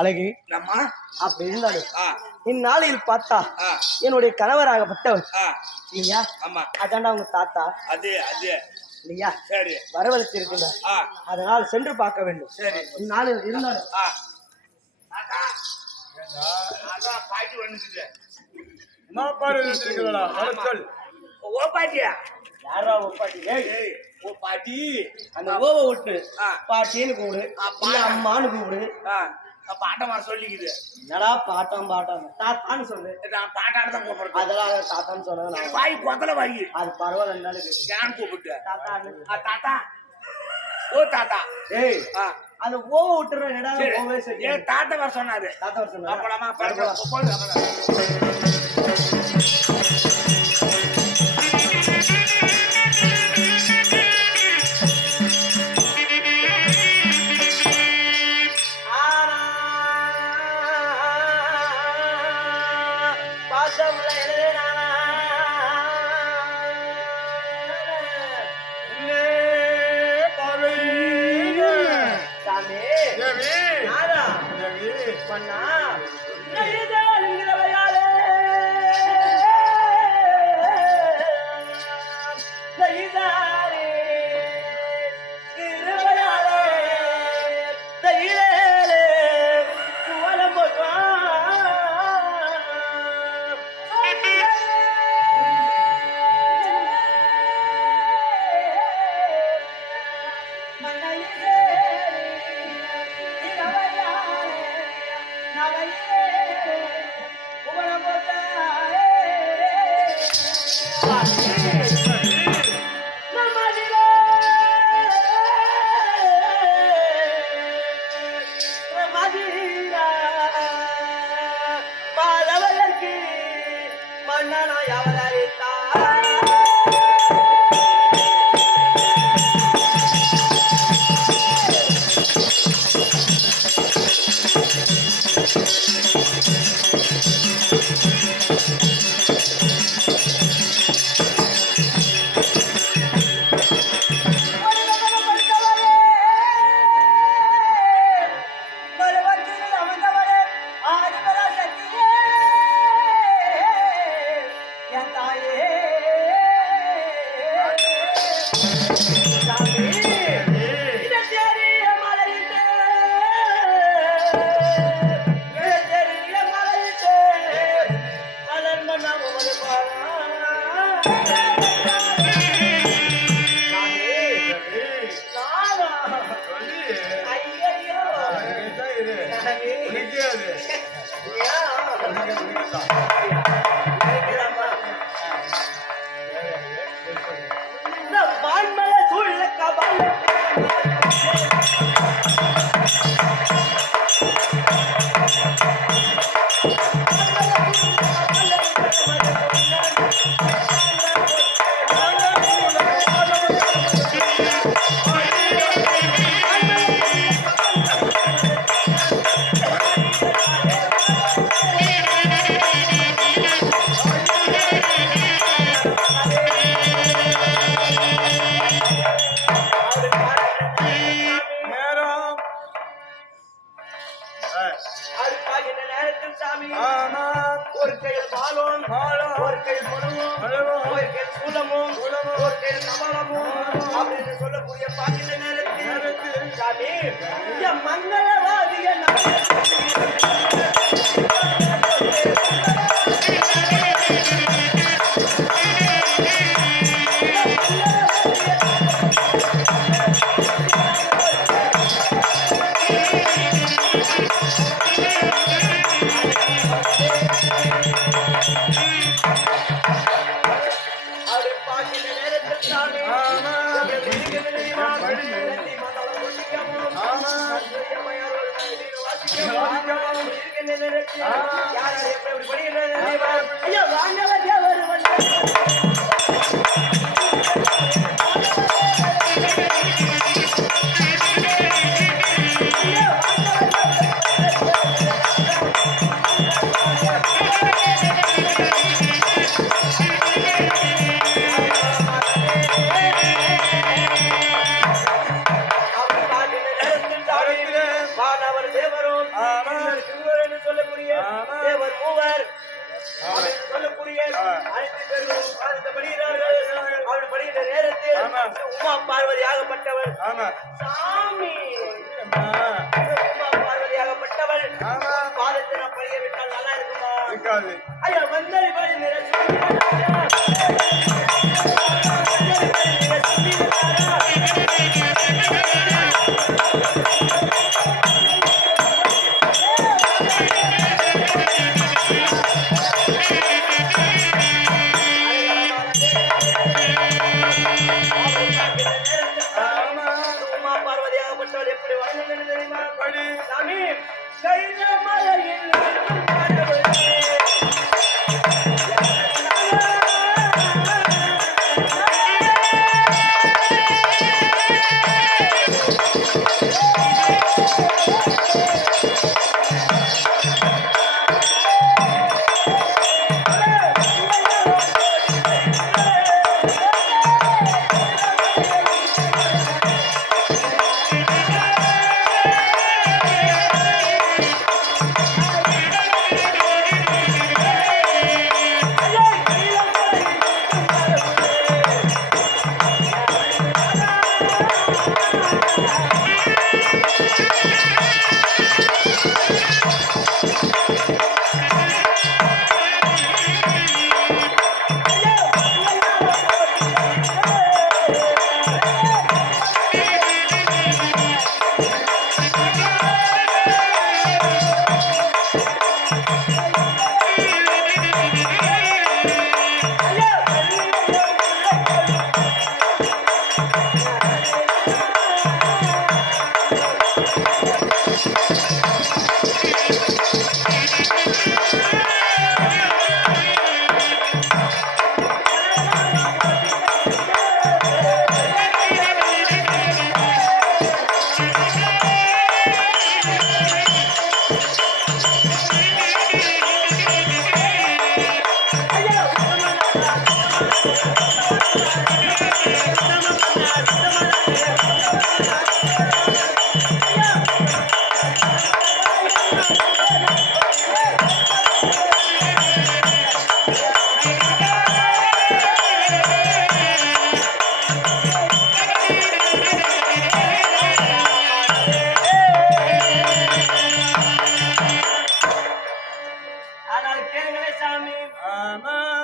அழகி அப்படி இருந்தாலும் இந்நாளில் பார்த்தா என்னுடைய கணவராகப்பட்டவர் இல்லையா? அதாண்டா உங்க தாத்தா இல்லையா? வரவழைத்து இருக்கின்றார். அதனால் சென்று பார்க்க வேண்டும். இந்நாளில் இருந்தாலும் யாரா பாட்டி அந்த ஓவ விட்டு பாட்டின்னு கூப்பிடு, அம்மான்னு கூப்பிடு. பாட்டமா சொல்லிக்குது. என்னடா பாட்டம் தாத்தான்னு சொல்லு. நான் பாட்டாடு தான் கூப்பிடுறேன். அதெல்லாம் தாத்தான்னு சொன்னது வாய் கொத்தல வாய். அது பரவாயில்ல. ஏன் கூப்பிட்டு தாத்தான்னு? தாத்தா ஓ தாத்தா. ஏய் அந்த ஓவ விட்டுறேன். என்னடா ஓவே சரி. ஏ தாத்தா வர சொன்னாரு. தாத்தா வர சொன்னாரு. அப்பளமா பரவாயில்ல. ஒரு கையில் பாலும் ஒரு கையில் பழமும் ஒரு கையில் சூலமும் ஒரு கையில் கமலமும் அப்படின்னு சொல்லக்கூடிய பாக்கிய நேரத்தில் சாமி மங்களவாதிய அப்படி பார்க்கின்ற நேரத்தில் சாமி எப்படி இருக்கிறது தெரியுமா? வெள்ளி மண்டலம் ஒட்டிக்கணும். சூரியமையாரோடு வெளியில் வாசிக்கணும். இருக்கின்ற நேரத்தில் யார் யார் எப்படி படிக்கிறது தெரியுமா? ஐயா வாங்கவ தேவர் சொல்லக்கூடிய தேவர் மூவர் சொல்லக்கூடிய அனைத்து பேர்களும் படுகிறார்கள். அவள் படுகின்ற நேரத்தில் உமா பார்வதியாகப்பட்டவள் சாமி உமா பார்வதியாகப்பட்டவள் பாதத்தை நான் படிய விட்டால் நல்லா இருக்குமா? ஐயா வந்தரி படி நிற உமா பார்வதியாகப்பட்டவள் எப்படி வாழ்ந்தது தெரியுமா? சாமி கைல மலையில்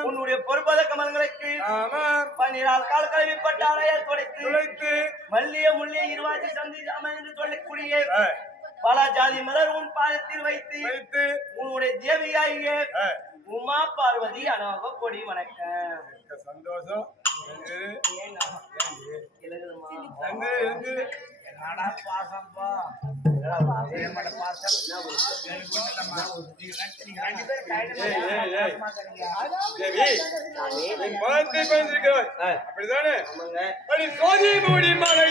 உன்னுடைய பொறுப்பத கமல்களுக்கு 12 கால் கழுவிப்பட்ட ஆலையால் துடைத்து மல்லிய முள்ளிய இருவாச்சி சந்தி என்று சொல்லக்கூடிய பல ஜாதி மலர் உன் பாதத்தில் வைத்து உன்னுடைய தேவியாகிய உமா பார்வதி அனாக கொடி வணக்கம். சந்தோஷம். பாசம்பா அப்படிதானே சோதி மூடி மலை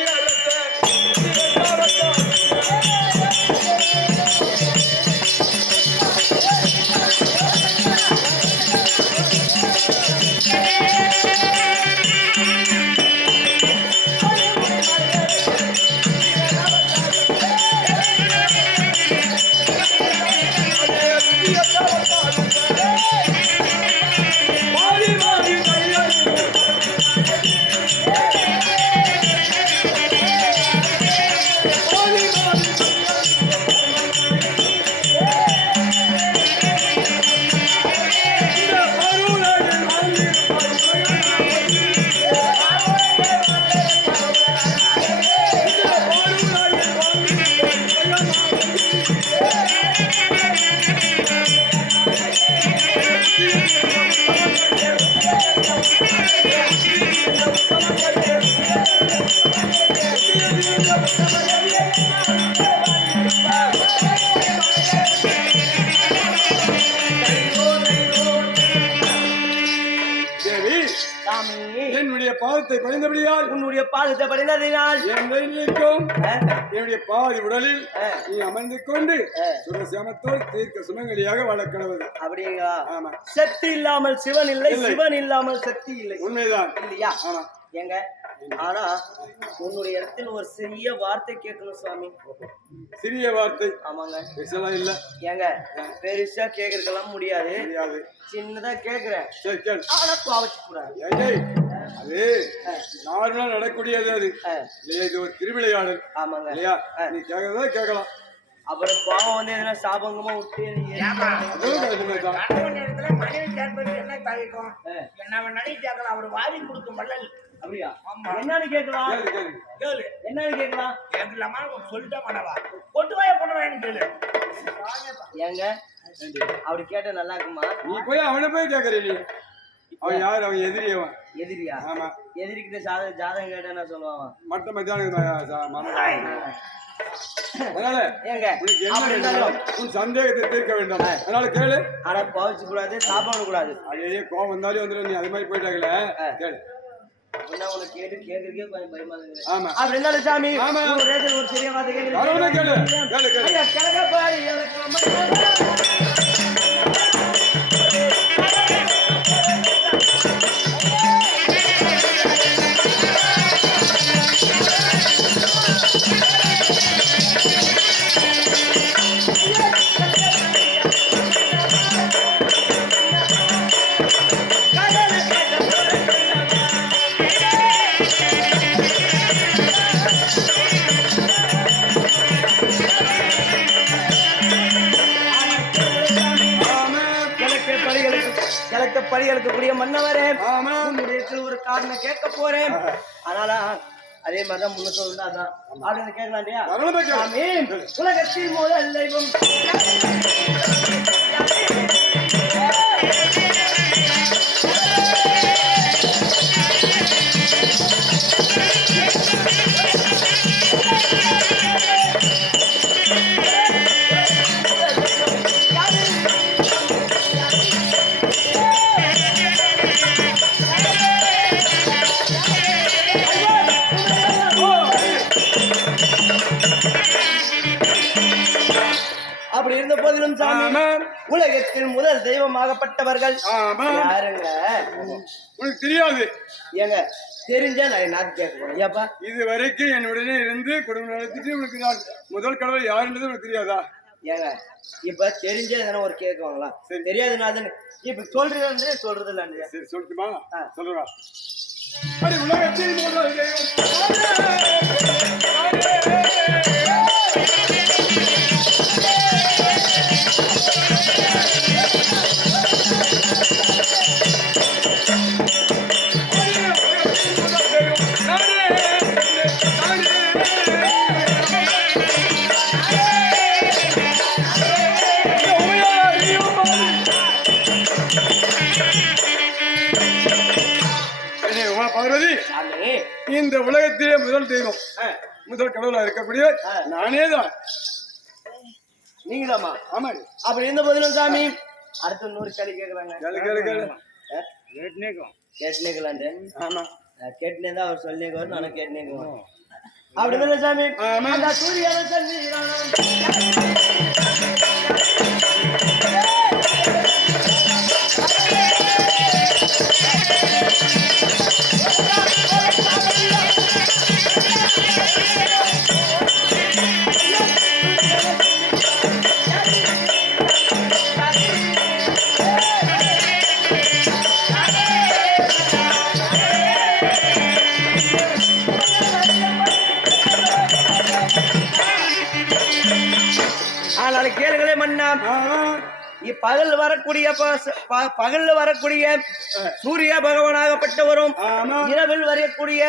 என்னுடைய பாதத்தை பணிந்தபடியால் உன்னுடைய பாதத்தை படிந்ததினால் என்னை நீக்கும் என்னுடைய பாதி உடலில் நீ அமர்ந்து கொண்டு சுரசியாமத்தோடு தீர்க்க சுமங்கலியாக வளர்க்கிறது. அப்படிங்களா? ஆமா. சக்தி இல்லாமல் சிவன் இல்லை, சிவன் இல்லாமல் சக்தி இல்லை. உண்மைதான் இல்லையா? ஆமா. ஏங்க, ஆனா உன்னுடைய இடத்தில் ஒரு சிறிய வார்த்தை கேட்கணும் சுவாமி. சிறிய வார்த்தை? ஆமாங்க. பெருசெல்லாம் இல்ல. ஏங்க, பெருசா கேக்குறதுக்கெல்லாம் முடியாது, சின்னதா கேக்குறேன். சரி கேள். ஆனா பாவச்சு கூடாது. அது நார்மலா நடக்கூடியது. அது இல்லையா? இது ஒரு திருவிளையாடல். ஆமாங்க. இல்லையா? நீ கேட்கறதா கேட்கலாம். அப்புறம் பாவம் வந்து எதனா சாபங்கமா விட்டு மனைவி கேட்பது என்ன தவிக்கும்? என்ன நினைச்சு கேட்கலாம். அவர் வாரி கொடுக்கும் வள்ளல். அப்படியா? என்னன்னு கேட்கலாம்? கேளு. என்னன்னு கேட்கலாம்? கேட்கலாமா? சொல்லிட்டா பண்ணவா? கொட்டு வாய பண்ணுவேன்னு கேளு. ஏங்க, அப்படி கேட்ட நல்லா இருக்குமா? நீ போய் அவனை போய் கேட்கற. நீ அவன் யாரு? அவன் எதிரியவன். எதிரியா? ஆமா. எதிரிக்கிட்ட ஜாதகம் கேட்டா என்ன சொல்லுவான்? மட்ட மத்தியானம். அதனால ஏங்க, உன் சந்தேகத்தை தீர்க்க வேண்டும். அதனால கேளு. ஆனா பாவிச்சு கூடாது, சாப்பிடணும் கூடாது. அதே கோவம் வந்தாலும் வந்துடும். நீ அது மாதிரி போயிட்டாங்களே. கேளு. உனக்கு கேட்டு கேட்கறதுக்கே கொஞ்சம் பயமா இருக்கு. ஆமா. அப்படி இருந்தாலும் சாமி, ஆமா, ஒரு சிறிய வார்த்தை கேட்கறது. கேளு. கேளு கேளு. கிழக்கப்பாடி பழிகளுக்கு மன்னவரே, ஒரு காரணம் கேட்க போறேன். அதனால அதே மாதிரிதான் முன்ன சொல்லுண்டா அதான் அப்படின்னு கேட்கலாம் இல்லையா? உலகத்தில் முதல் தெய்வம் அப்படி இருந்த போதிலும் சாமி, உலகத்தில் முதல் தெய்வமாகப்பட்டவர்கள் யாருங்க? உனக்கு தெரியாது. ஏங்க, தெரிஞ்சா நான் என்ன கேட்கணும்? ஏப்பா, இது வரைக்கும் என்னுடனே இருந்து குடும்பம் நடத்திட்டு உனக்கு நான் முதல் கடவுள் யாருன்றது உனக்கு தெரியாதா? ஏங்க, இப்ப தெரிஞ்சே தானே ஒரு கேட்குவாங்களா? தெரியாதுன்னு இப்ப சொல்றது சொல்றது இல்ல. சரி சொல்லட்டுமா? சொல்றா. அடி உலகத்தில் முதல் தெய்வம் பார்வதி. இந்த உலகத்திலே முதல் தெய்வம், முதல் கடவுளா இருக்கக்கூடிய நானே தான். நீங்களாமா? ஆமா. அப்படி இருந்த போதிலும் சாமி, அடுத்த 100 கேள்வி கேட்கறாங்க. கேட்டுனேக்கலாண்டு. ஆமா, கேட்டுனே தான் அவர் சொல்லிக்குவார், நானும் கேட்டுனேக்குவேன். அப்படி இருந்தா சாமி, அந்த சூரியனை கேளுங்களே மன்னா. பகல் வரக்கூடிய சூரிய பகவானாகப்பட்டவரும் இரவில் வரக்கூடிய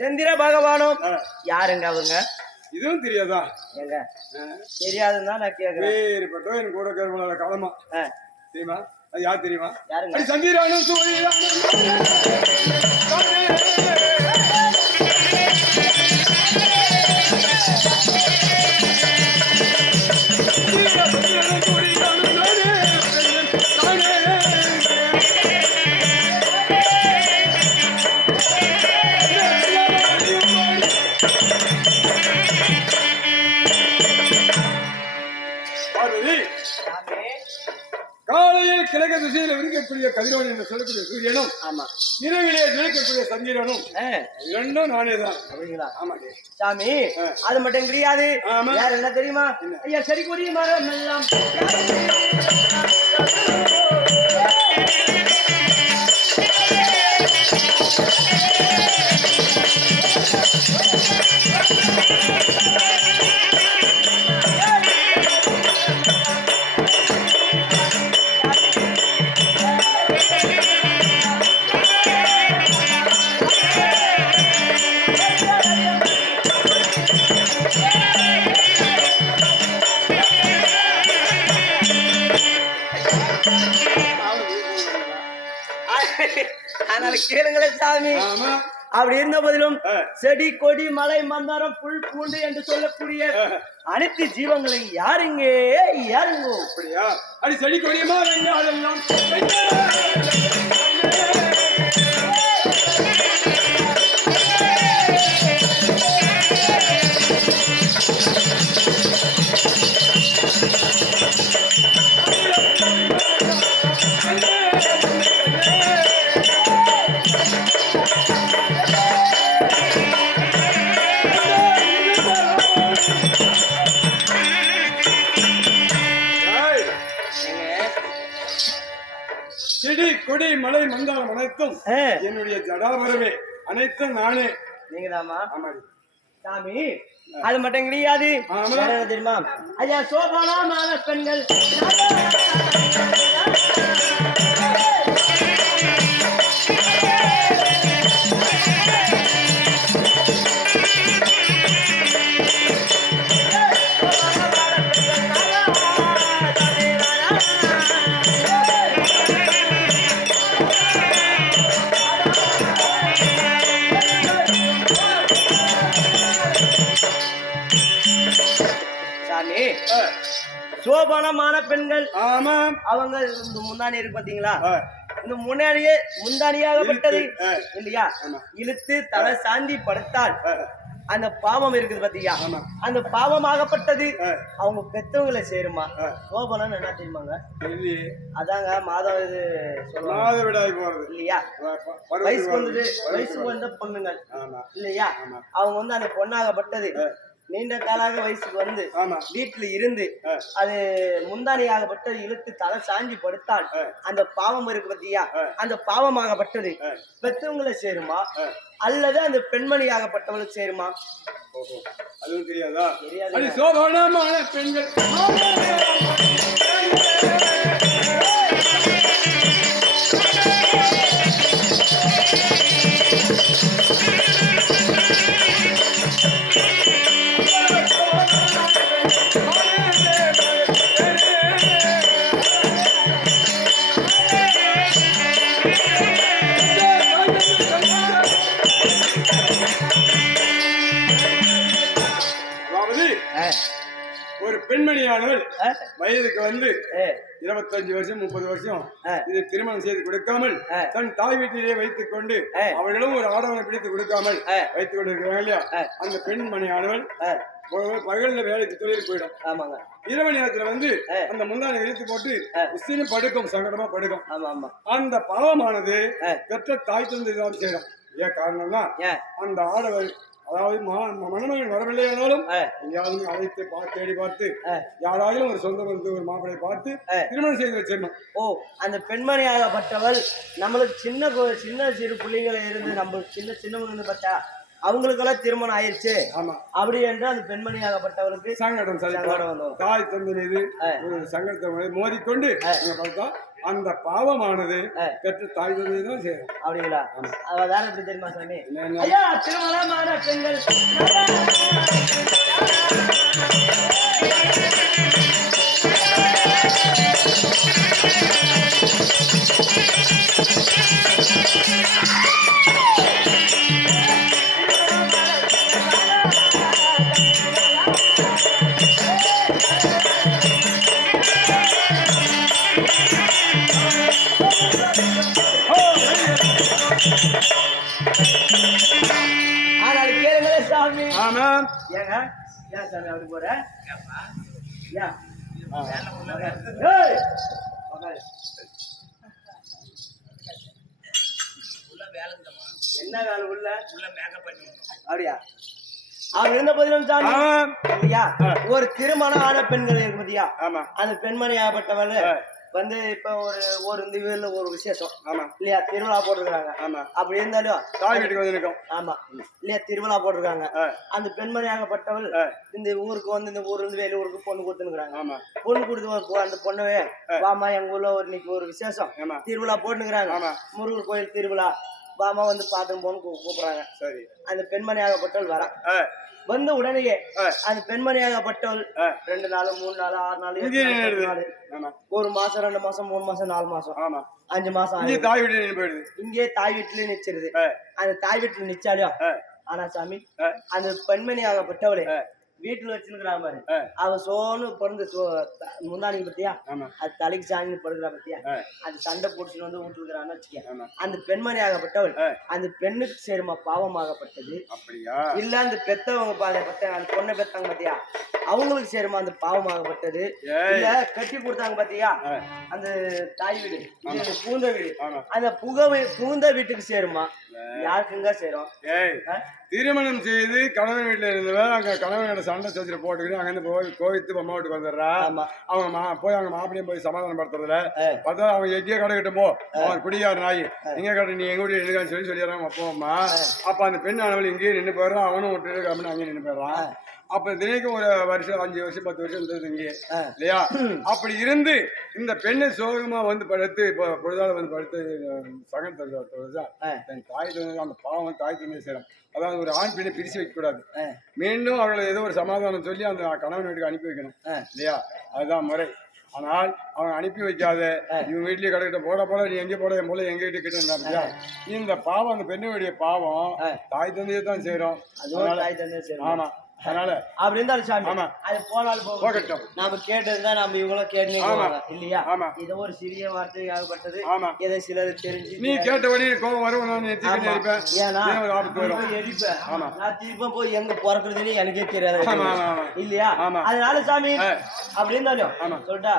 சந்திர பகவானும் யாருங்க அவங்க? இதுவும் தெரியாதா? எங்க தெரியாதுன்னு தான் நான் கேட்கிறேன். எனக்கு கூட காலமா தெரியுமா? அது யார் தெரியுமா? யாருங்க? அது சங்கீரானும் காலையில் கிழக்கு திசையில் இருக்கக்கூடிய கதிரவன் என்று சொல்லக்கூடிய சூரியனும் ஆமா இரவிலே விளக்கக்கூடிய சந்திரனும் இரண்டும் நானே தான். அப்படிங்களா? ஆமா சாமி அது மட்டும் கிடையாது. ஆமா. வேற என்ன தெரியுமா? ஐயா செடி கொடி மரம் எல்லாம் அதனால கேளுங்களே சாமி. ஆமா. அப்படி இருந்த போதிலும் செடி கொடி மலை மந்தாரம் புல் பூண்டு என்று சொல்லக்கூடிய அனைத்து ஜீவங்களையும் யாருங்க யாருங்கோ? அப்படியா? அது செடி கொடியுமா அதெல்லாம் செடி கொடி மலை மந்தாரம் அனைத்தும் என்னுடைய ஜடாபரமே, அனைத்தும் நானே. நீங்க தாமா? ஆமாடி சாமி. அது மட்டும் கிடையாது. வேற என்ன தெரியுமா? ஐயா சோபனமான பெண்கள் சோபனமான பெண்கள். ஆமா. அவங்க இந்த முந்தானி இருக்கு பாத்தீங்களா? இந்த முன்னாடியே முந்தானியாகப்பட்டது இல்லையா? இழுத்து தலை சாந்தி படுத்தால் அந்த பாவம் இருக்குது பாத்தீங்களா? அந்த பாவமாகப்பட்டது அவங்க பெத்தவங்களை சேருமா? சோபனம் என்ன தெரியுமாங்க? அதாங்க மாதம் இது மாதவிடாய் போறது இல்லையா? வயசுக்கு வந்த பொண்ணுங்கள் இல்லையா? அவங்க வந்து அந்த பொண்ணாகப்பட்டது நீண்ட காலாக வயசுக்கு வந்து வீட்டுல இருந்து அது முந்தானியாகப்பட்டது இழுத்து தலை சாஞ்சி படுத்தால் அந்த பாவம் இருக்கு பத்தியா? அந்த பாவமாகப்பட்டது பெற்றவங்களை சேருமா அல்லது அந்த பெண்மணியாகப்பட்டவளுக்கு சேருமா? அதுவும் தெரியாதா? தெரியாது. சோபனமான பெண்கள் ஒரு பெண்மணியானவள் வயதுக்கு வந்து 25 வருஷம் 30 வருஷம் இது திருமணம் செய்து கொடுக்காமல் தன் தாய் வீட்டிலேயே வைத்துக் கொண்டு அவர்களும் ஒரு ஆடவனை பிடித்து கொடுக்காமல் வைத்துக் கொண்டிருக்கிறாங்க இல்லையா? அந்த பெண்மணியானவள் பகல்ல வேலைக்கு தொழில் போயிடும். ஆமாங்க. இரவு நேரத்துல வந்து அந்த முந்தானை இழுத்து போட்டு உசினு படுக்கும், சங்கடமா படுக்கும். அந்த பாவமானது பெற்ற தாய் தந்தைதான் செய்யணும். ஏன் காரணம்னா அந்த ஆடவள் அதாவது மணமகன் வரவில்லையானாலும் எங்கேயாவது அழைத்து தேடி பார்த்து யாராலும் ஒரு சொந்த வந்து ஒரு மாப்பிளை பார்த்து திருமணம் செய்து வச்சிடணும். அந்த பெண்மணியாகப்பட்டவள் நம்மளுக்கு சின்ன சிறு பிள்ளைங்களை இருந்து நம்ம சின்னவங்க பார்த்தா அவங்களுக்கெல்லாம் திருமணம் ஆயிடுச்சு. ஆமா. அப்படி என்று அந்த பெண்மணியாகப்பட்டவருக்கு சங்கடம் தாய் தந்தை மீது ஒரு சங்கடத்தை மோதிக்கொண்டு பார்த்தா அந்த பாவமானது பெற்ற தாய் தந்தை தான் செய்யணும். அப்படிங்களா? வேற எப்படி தெரியுமா சாமி? ஐயா திருமணமான பெண்கள் ஆனால் கேளுங்களே சாமி. ஆமா ஏங்க ஏன் சாமி அப்படி போற? ஏன்? ஏய்! உக்காரு. என்ன வேலை உள்ள அப்படியா? அவர் இருந்த போதிலும் சாமி இல்லையா, ஒரு திருமணம் ஆன பெண்கள் இருக்கு பாத்தியா, ஆமா அந்த பெண்மணி ஆகப்பட்டவள் வந்து இப்ப ஒரு இந்த வீட்டுல ஒரு விசேஷம் ஆமா இல்லையா, திருவிழா போட்டிருக்காங்க. ஆமா அப்படி இருந்தாலும் தாய் வீட்டுக்கு வந்து நிற்கும். ஆமா இல்லையா, திருவிழா போட்டிருக்காங்க. அந்த பெண்மணி ஆகப்பட்டவள் இந்த ஊருக்கு வந்து இந்த ஊர்ல இருந்து வெளியூருக்கு பொண்ணு கொடுத்துருக்காங்க. ஆமா பொண்ணு கொடுத்து அந்த பொண்ணவே வாமா எங்க ஊர்ல இன்னைக்கு ஒரு விசேஷம் ஆமா திருவிழா போட்டுக்கிறாங்க, ஆமா முருகர் கோயில் திருவிழா, வாமா வந்து பாத்து போன்னு கூப்பிடுறாங்க. சரி அந்த பெண்மணி ஆகப்பட்டவள் வரா. வந்த உடனேயே அந்த பெண்மணி ஆகப்பட்டவள் 2 நாள் 3 நாள் 6 நாள் 8 நாள், ஆமா 1 மாசம் 2 மாசம் 3 மாசம் 4 மாசம் ஆமா 5 மாசம் இங்கே தாய் வீட்டுக்கு போயிடுது. இங்கே தாய் வீட்டுல நிச்சிருது. அந்த தாய் வீட்டுல நிச்சாலும் ஆனா சாமி அந்த பெண்மணி ஆகப்பட்டவளே வீட்டுல வச்சிருக்கிறான் பாரு, அவ சோனு பிறந்து முந்தானி பத்தியா, அது தலைக்கு சாணி படுக்கிறா பத்தியா, அது சண்டை போட்டுன்னு வந்து விட்டுருக்கிறான்னு வச்சுக்க. அந்த பெண்மணி ஆகப்பட்டவள் அந்த பெண்ணுக்கு சேருமா பாவமாகப்பட்டது அப்படியா இல்ல அந்த பெத்தவங்க அந்த பொண்ணை பெத்தாங்க பாத்தியா அவங்களுக்கு சேருமா அந்த பாவமாகப்பட்டது, இல்ல கட்டி கொடுத்தாங்க பாத்தியா அந்த தாய் வீடு பூந்த வீடு, அந்த பூந்த வீட்டுக்கு சேருமா யாருக்குங்க சேரும்? திருமணம் செய்து கணவன் வீட்டுல இருந்தவன் அங்க கணவனோட சண்டை சோதனை போட்டுக்கிட்டு அங்க இருந்து போய் கோவித்து அம்மா வீட்டுக்கு வந்துடுறா. அவங்க போய் அவங்க மாப்பிளையும் போய் சமாதானப்படுத்துறதுல பார்த்தா அவங்க எங்கேயோ கடை கிட்ட போ, அவன் குடியார் நாய் எங்க கடை நீ எங்க வீட்டு நின்றுக்கான்னு சொல்லிடுறாங்க அப்பா அம்மா. அப்ப அந்த பெண் ஆனவள் இங்கேயே நின்று போயிடுறான், அவனும் விட்டு அப்படின்னு அங்கேயே நின்று போயிடுறான். அப்ப தினைக்கும் ஒரு வருஷம் 5 வருஷம் 10 வருஷம் இருந்தது இங்கே இல்லையா. அப்படி இருந்து இந்த பெண்ணை சோகமா வந்து படுத்து இப்போ பொழுதால வந்து படுத்து சகன் தன் தாய் தந்தை அந்த பாவம் தாய் தந்தை சேரும். அதாவது ஒரு ஆண் பெண்ணை பிரிச்சு வைக்க கூடாது, மீண்டும் அவர்களை ஏதோ ஒரு சமாதானம் சொல்லி அந்த கணவன் வீட்டுக்கு அனுப்பி வைக்கணும் இல்லையா, அதுதான் முறை. ஆனால் அவங்க அனுப்பி வைக்காத இவங்க வீட்லயே கடைக்கிட்ட போட நீ எங்கே போட என் போல எங்க வீட்டு கிட்ட இருந்தா இந்த பாவம் அந்த பெண்ணுடைய பாவம் தாய் தந்தையை தான் சேரும். ஆமா அதனால அப்படி இருந்தாலும் சாமி ஆமா அது போனாலும் போகட்டும், நாம கேட்டதுதான் நம்ம இவங்களும் கேட்டு இல்லையா. ஆமா இதோ ஒரு சிறிய வார்த்தை ஆகப்பட்டது. ஆமா இதை சிலர் தெரிஞ்சு நீ கேட்டபடி கோபம் வரும், நான் எரிப்பேன். ஏன்னா எரிப்பேன் நான் திருப்ப போய் எங்க பிறக்குறதுன்னு எனக்கே தெரியாது இல்லையா. அதனால சாமி அப்படி இருந்தாலும் சொல்லிட்டா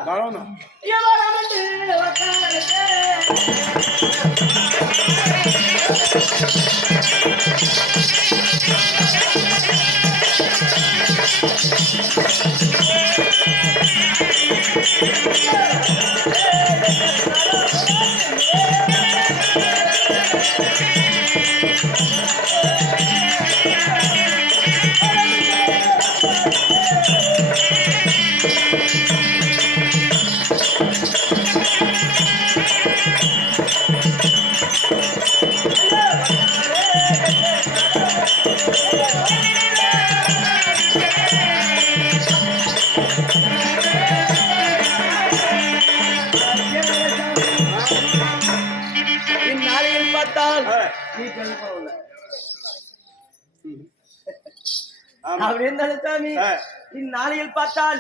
அப்படி இருந்தாலும் சாமி இந்நாளையில் பார்த்தால்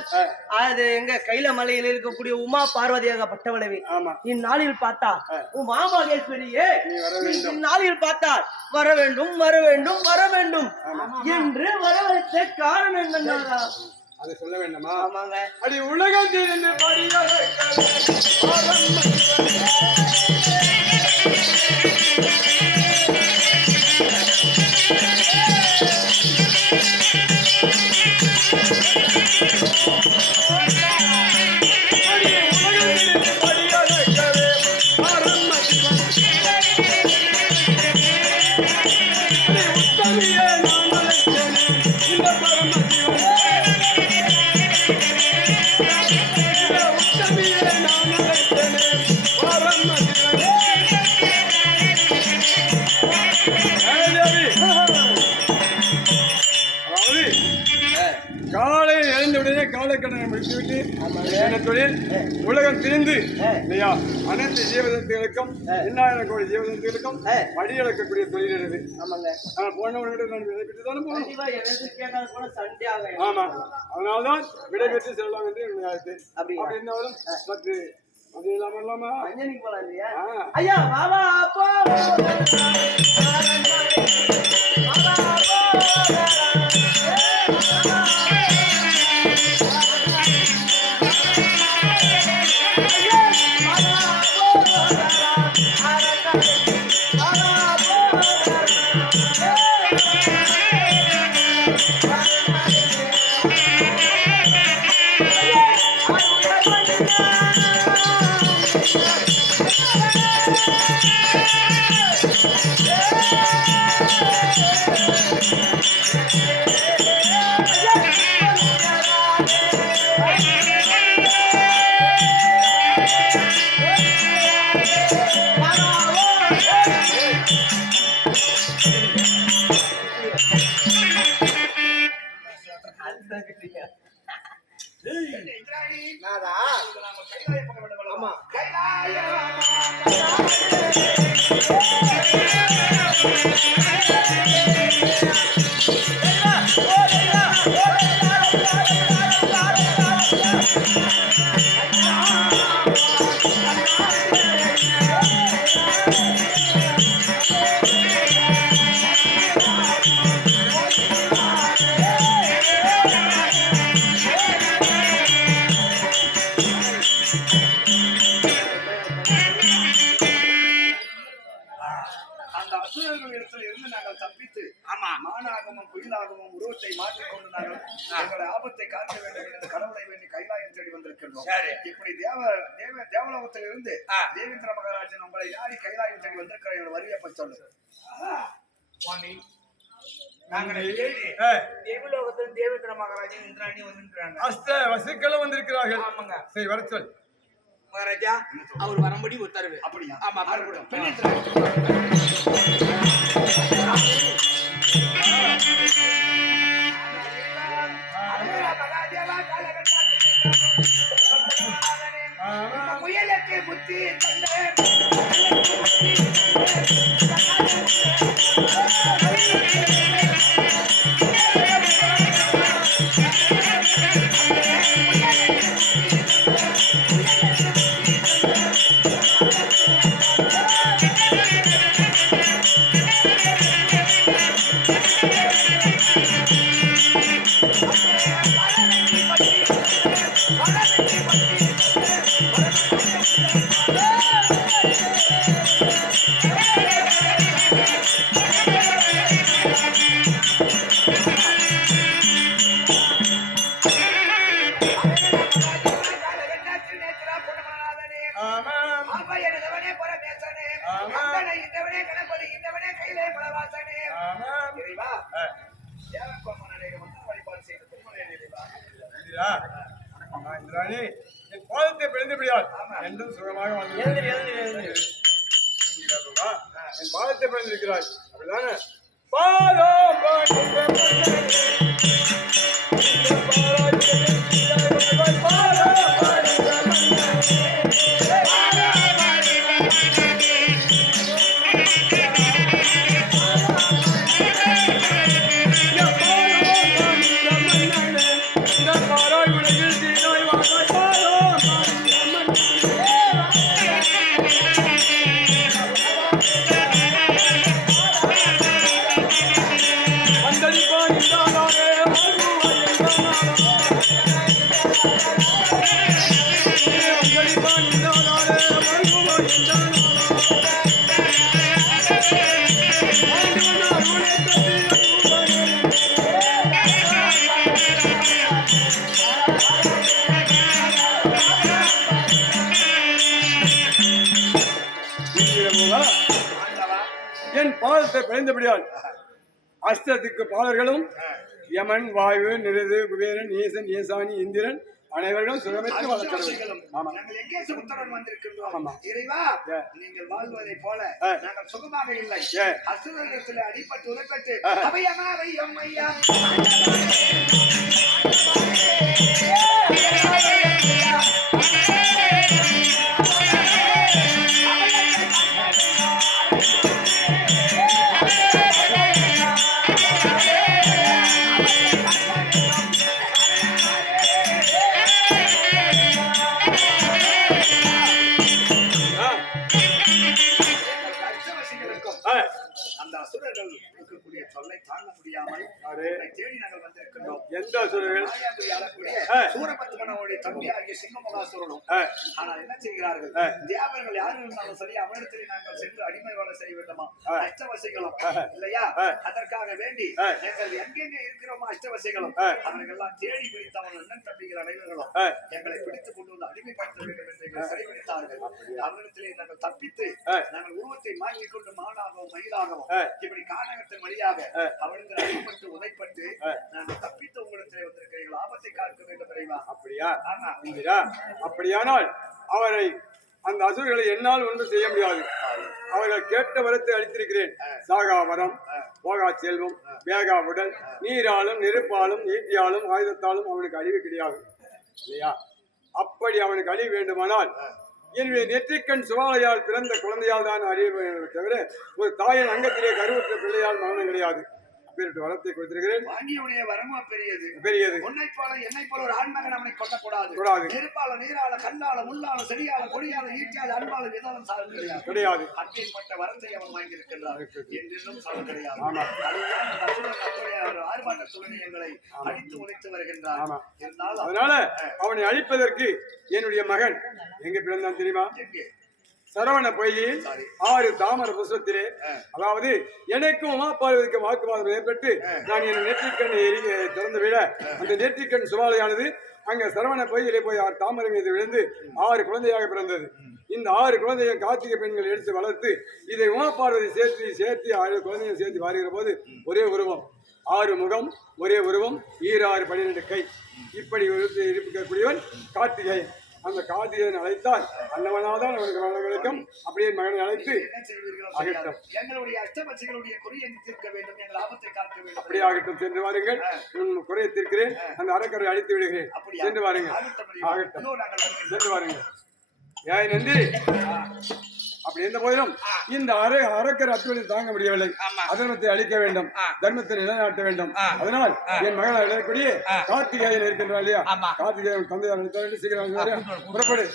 அது எங்க கைல மலையில் இருக்கக்கூடிய உமா பார்வதியாகப்பட்டவளவே. இந்நாளில் பார்த்தா உமா மகேஸ்வரியே இந்நாளில் பார்த்தால் வர வேண்டும் வர வேண்டும் வர வேண்டும் என்று வரவழைத்த காரணம் என்னன்னா அதை சொல்ல வேண்டாமா? ஆமாங்க. அடி உலகத்தில் வகையில் உலகம் திரிந்து இல்லையா அனைத்து ஜீவதத்துகளுக்கும் 2000 கோடி ஜீவதத்துகளுக்கும் வழியளக்கக்கூடிய தொழில் இது. நான் போன உடனே நான் விடைபெற்று தானே போகணும். ஆமா, அதனால்தான் விடைபெற்று செல்லலாம் என்று என்னுடைய கருத்து. அப்படி இருந்தாலும் மற்ற அது இல்லாம ஐயா பாபா அப்பா மானாகமும் குயிலாகவும் உருவத்தை மாற்றிக்கொண்டு நாங்கள் எங்களை ஆபத்தை காக்க வேண்டும் என்று கடவுளை வேண்டி கைலாயம் தேடி வந்திருக்கின்றோம். இப்படி தேவலோகத்தில் இருந்து தேவேந்திர மகாராஜன் உங்களை யாரி கைலாயம் தேடி வந்திருக்கிற எங்கள் வரியை பற்றி சொல்லு. தேவலோகத்தில் தேவேந்திர மகாராஜன் இந்திராணி வந்திருக்கிறாங்க. அஷ்ட வசுக்களும் வந்திருக்கிறார்கள். ஆமாங்க. சரி, வர சொல். மகாராஜா அவர் வரும்படி உத்தரவு. அப்படியா? ஆமா. முயலுக்கு புத்தி என் பாதத்தை பிறந்தபடியால் என்றும் சுகமாக என் பாதத்தை பிறந்திருக்கிறாய். அப்படிதானே? என் பாதத்தை பிழைந்தபடியால் அஷ்டத்துக்கு பாலர்களும் யமன், வாயு, நிருது, குபேரன், ஈசன், ஈசானி, இந்திரன் அனைவர்களும் சுகமிற்கு வளர்க்கிறோம். நீங்கள் வாழ்வதை போல நாங்கள் சுகமாக இல்லை. அசுரத்தில் அடிப்பட்டு உதப்பட்டு அவையமா அந்த அசுரர்கள் இருக்கக்கூடிய சொல்லை தாங்க முடியாமல் தேடி நாங்கள் வந்திருக்கின்றோம். எந்த அசுரர்கள்? சூரபத்மனுடைய தம்பியாகிய சிங்கமகாசுரனும். ஆனால் என்ன செய்கிறார்கள்? தேவர்கள் யாரு இருந்தாலும் சரி அவரிடத்தில் நாங்கள் சென்று அடிமை வேலை செய்ய வேண்டுமா? அஷ்டவசைகளும் இல்லையா? அதற்காக வேண்டி எங்கள் எங்கெங்க இருக்கிறோமோ அஷ்டவசைகளும் அவர்களெல்லாம் தேடி பிடித்து அவர்கள் அண்ணன் தம்பிகள் அனைவர்களும் எங்களை பிடித்துக் கொண்டு வந்து அடிமைப்படுத்த வேண்டும் என்று எங்களை சிறைபிடித்தார்கள். அவரிடத்திலே நாங்கள் தப்பித்து நாங்கள் உருவத்தை மாற்றிக் கொண்டு மானாகவும் மயிலாகவும் இப்படி கானகத்தின் வழியாக அவருக்கு அடிப்பட்டு உதைப்பட்டு நாங்கள் தப்பித்து உங்களிடத்திலே வந்திருக்கிறீர்கள். ஆபத்தை காக்க வேண்டும் விரைவா. அப்படியா? அப்படியானால் அவரை அந்த அசுரர்களை என்னால் ஒன்றும் செய்ய முடியாது. அவர்கள் கேட்ட வரத்தை அளித்திருக்கிறேன். சாகா வரம், போகா செல்வம், வேகா உடல், நீராலும் நெருப்பாலும் ஈட்டியாலும் ஆயுதத்தாலும் அவனுக்கு அழிவு கிடையாது இல்லையா? அப்படி அவனுக்கு அழிவு வேண்டுமானால் என்னுடைய நெற்றிக்கண் சுவாலையால் பிறந்த குழந்தையால் தான் அறிய தவிர ஒரு தாயின் அங்கத்திலே கருவுற்ற பிள்ளையால் மரணம் கிடையாது. வரத்தை கொடுத்திருக்கிறேன். வாங்கியுடைய வரமா பெரியது பெரியது. உன்னை போல என்னை போல ஒரு ஆண்மகன் அவனை கொல்லக்கூடாது. நெருப்பால நீரால கல்லால முள்ளால செடியால கொடியால ஈட்டியால அன்பால எதாலும் சாக கிடையாது. அப்பேற்பட்ட வரத்தை அவன் வாங்கியிருக்கின்றார் என்றும் சாக கிடையாது. ஆர்ப்பாட்டத்துடன் எங்களை அழித்து உழைத்து வருகின்றார். அதனால அவனை அழிப்பதற்கு என்னுடைய மகன் எங்க பிறந்தான் தெரியுமா? சரவண பொய்யில் 6 தாமர புஷ்பத்திலே, அதாவது எனக்கும் உமாபார்வதிக்கும் வாக்குவாதம் ஏற்பட்டு நான் என் நெற்றிக்கண்ணை திறந்து விட அந்த நெற்றிக்கண் சுவாலையானது அங்க சரவண பொய்யிலே போய் 6 தாமரை மீது விழுந்து 6 குழந்தையாக பிறந்தது. இந்த 6 குழந்தையை கார்த்திகை பெண்கள் எடுத்து வளர்த்து இதை உமாபார்வதி சேர்த்து 6 குழந்தையை சேர்த்து வருகிற போது ஒரே உருவம், 6 முகம், ஒரே உருவம், 6 12 கை, இப்படி இருக்கக்கூடியவன் கார்த்திகேயன். அந்த கார்த்திகேயன் அழைத்தால் அன்னவனாதான் அவனுக்கு மரணம் கிடைக்கும். அப்படியே மகனை அழைத்து எங்களுடைய அஷ்டபட்சிகளுடைய குறையை தீர்க்க வேண்டும், எங்கள் ஆபத்தை காக்க வேண்டும். அப்படி ஆகட்டும், சென்று வாருங்கள். குறையை தீர்க்கிறேன். அந்த அரக்கரை அழித்து விடுகிறேன். சென்று வாருங்கள். ஆகட்டும், சென்று வாருங்கள். ஏய் நந்தி, அப்படி எந்த போதிலும் இந்த அரக்கர் அத்துவலை தாங்க முடியவில்லை. அதர்மத்தை அழிக்க வேண்டும், தர்மத்தை நிலைநாட்ட வேண்டும். அதனால் என் மகளை இழக்கூடிய கார்த்திகேயன் இருக்கின்றான் இல்லையா? கார்த்திகேயன் தந்தையார் சீக்கிரம் புறப்படு.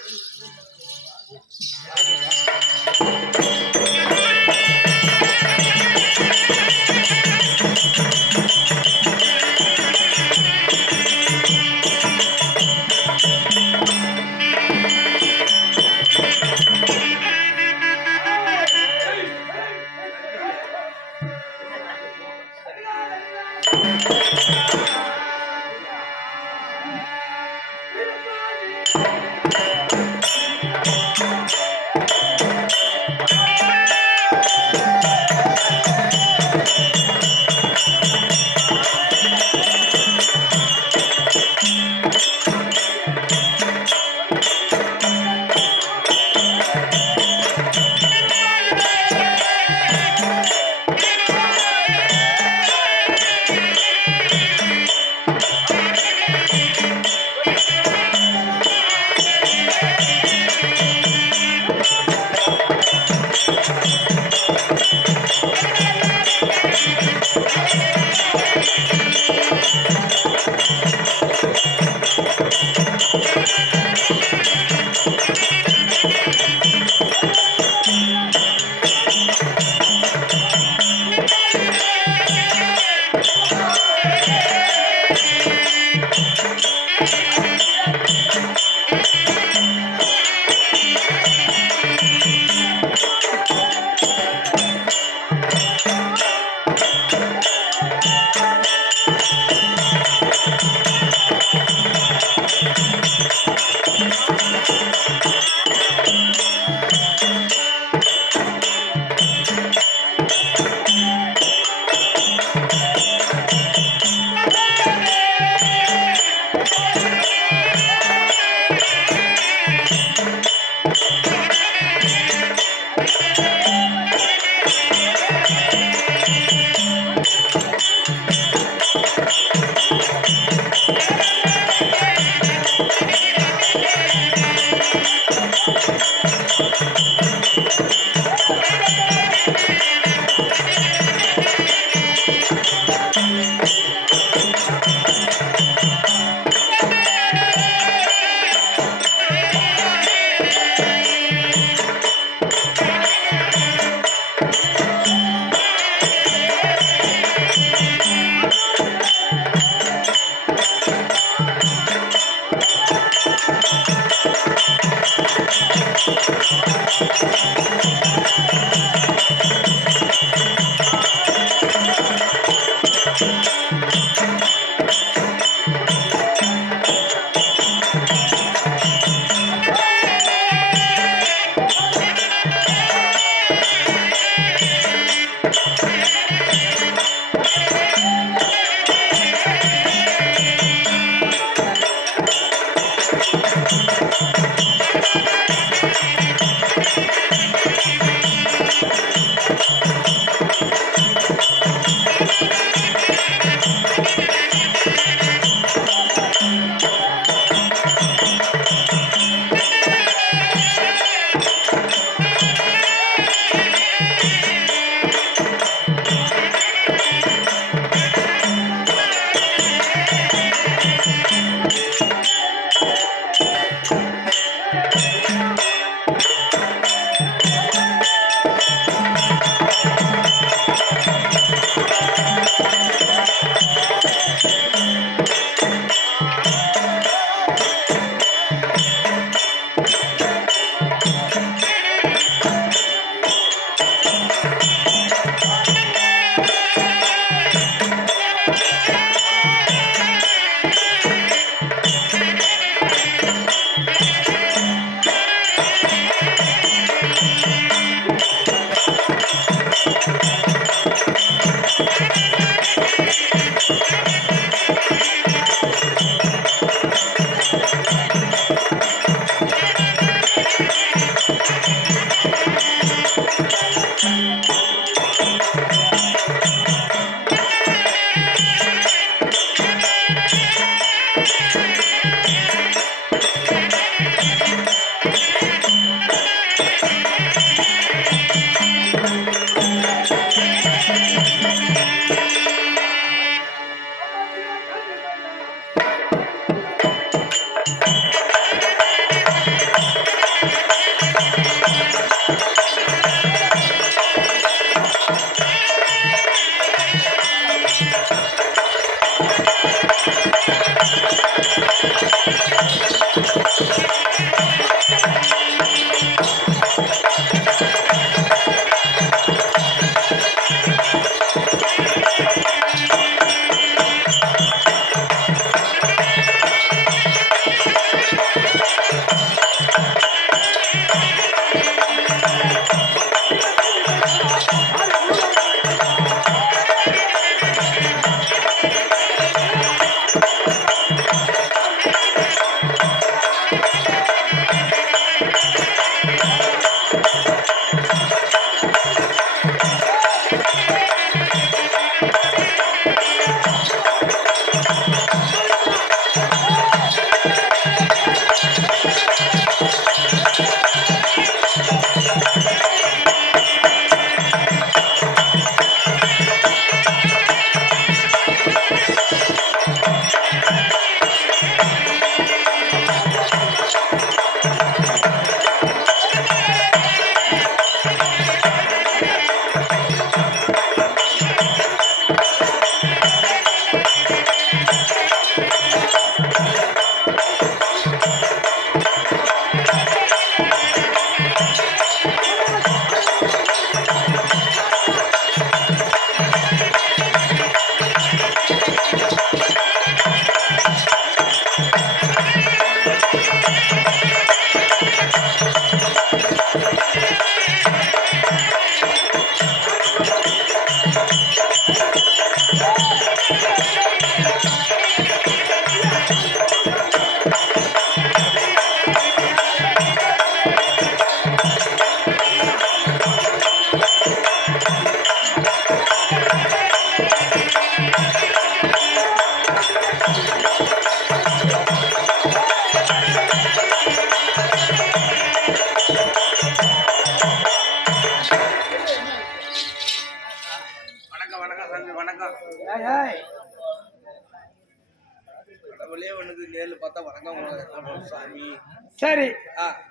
சரி,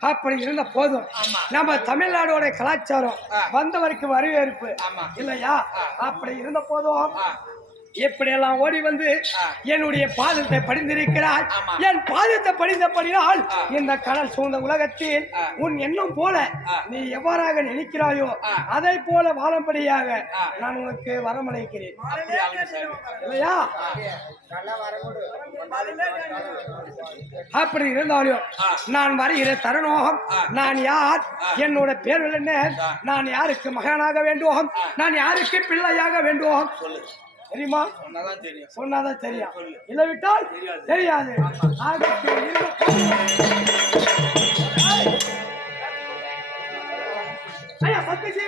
அப்படி இருந்த போதும் நம்ம தமிழ்நாடோட கலாச்சாரம் வந்தவருக்கு வரவேற்பு இல்லையா? அப்படி இருந்த போதும் எப்படியெல்லாம் ஓடி வந்து என்னுடைய பாதத்தை படிந்திருக்கிறாள். என் பாதத்தை படிந்தபடியால் இந்த கடல் சூழ்ந்த உலகத்தில் உன் எண்ணம் போல நீ எவ்வாறாக நினைக்கிறாயோ அதை போல வாழும்படியாக நான் உனக்கு வரமளிக்கிறேன் இல்லையா? அப்படி இருந்தாலும் நான் வருகிற தருணம் நான் யார், என்னோட பேர் என்ன, நான் யாருக்கு மகனாக வேண்டும், நான் யாருக்கு பிள்ளையாக வேண்டும் தெரியுமா? சொன்னாதான் தெரியும், இல்லவிட்டால் தெரியாது. ஐயா சத்தியஜி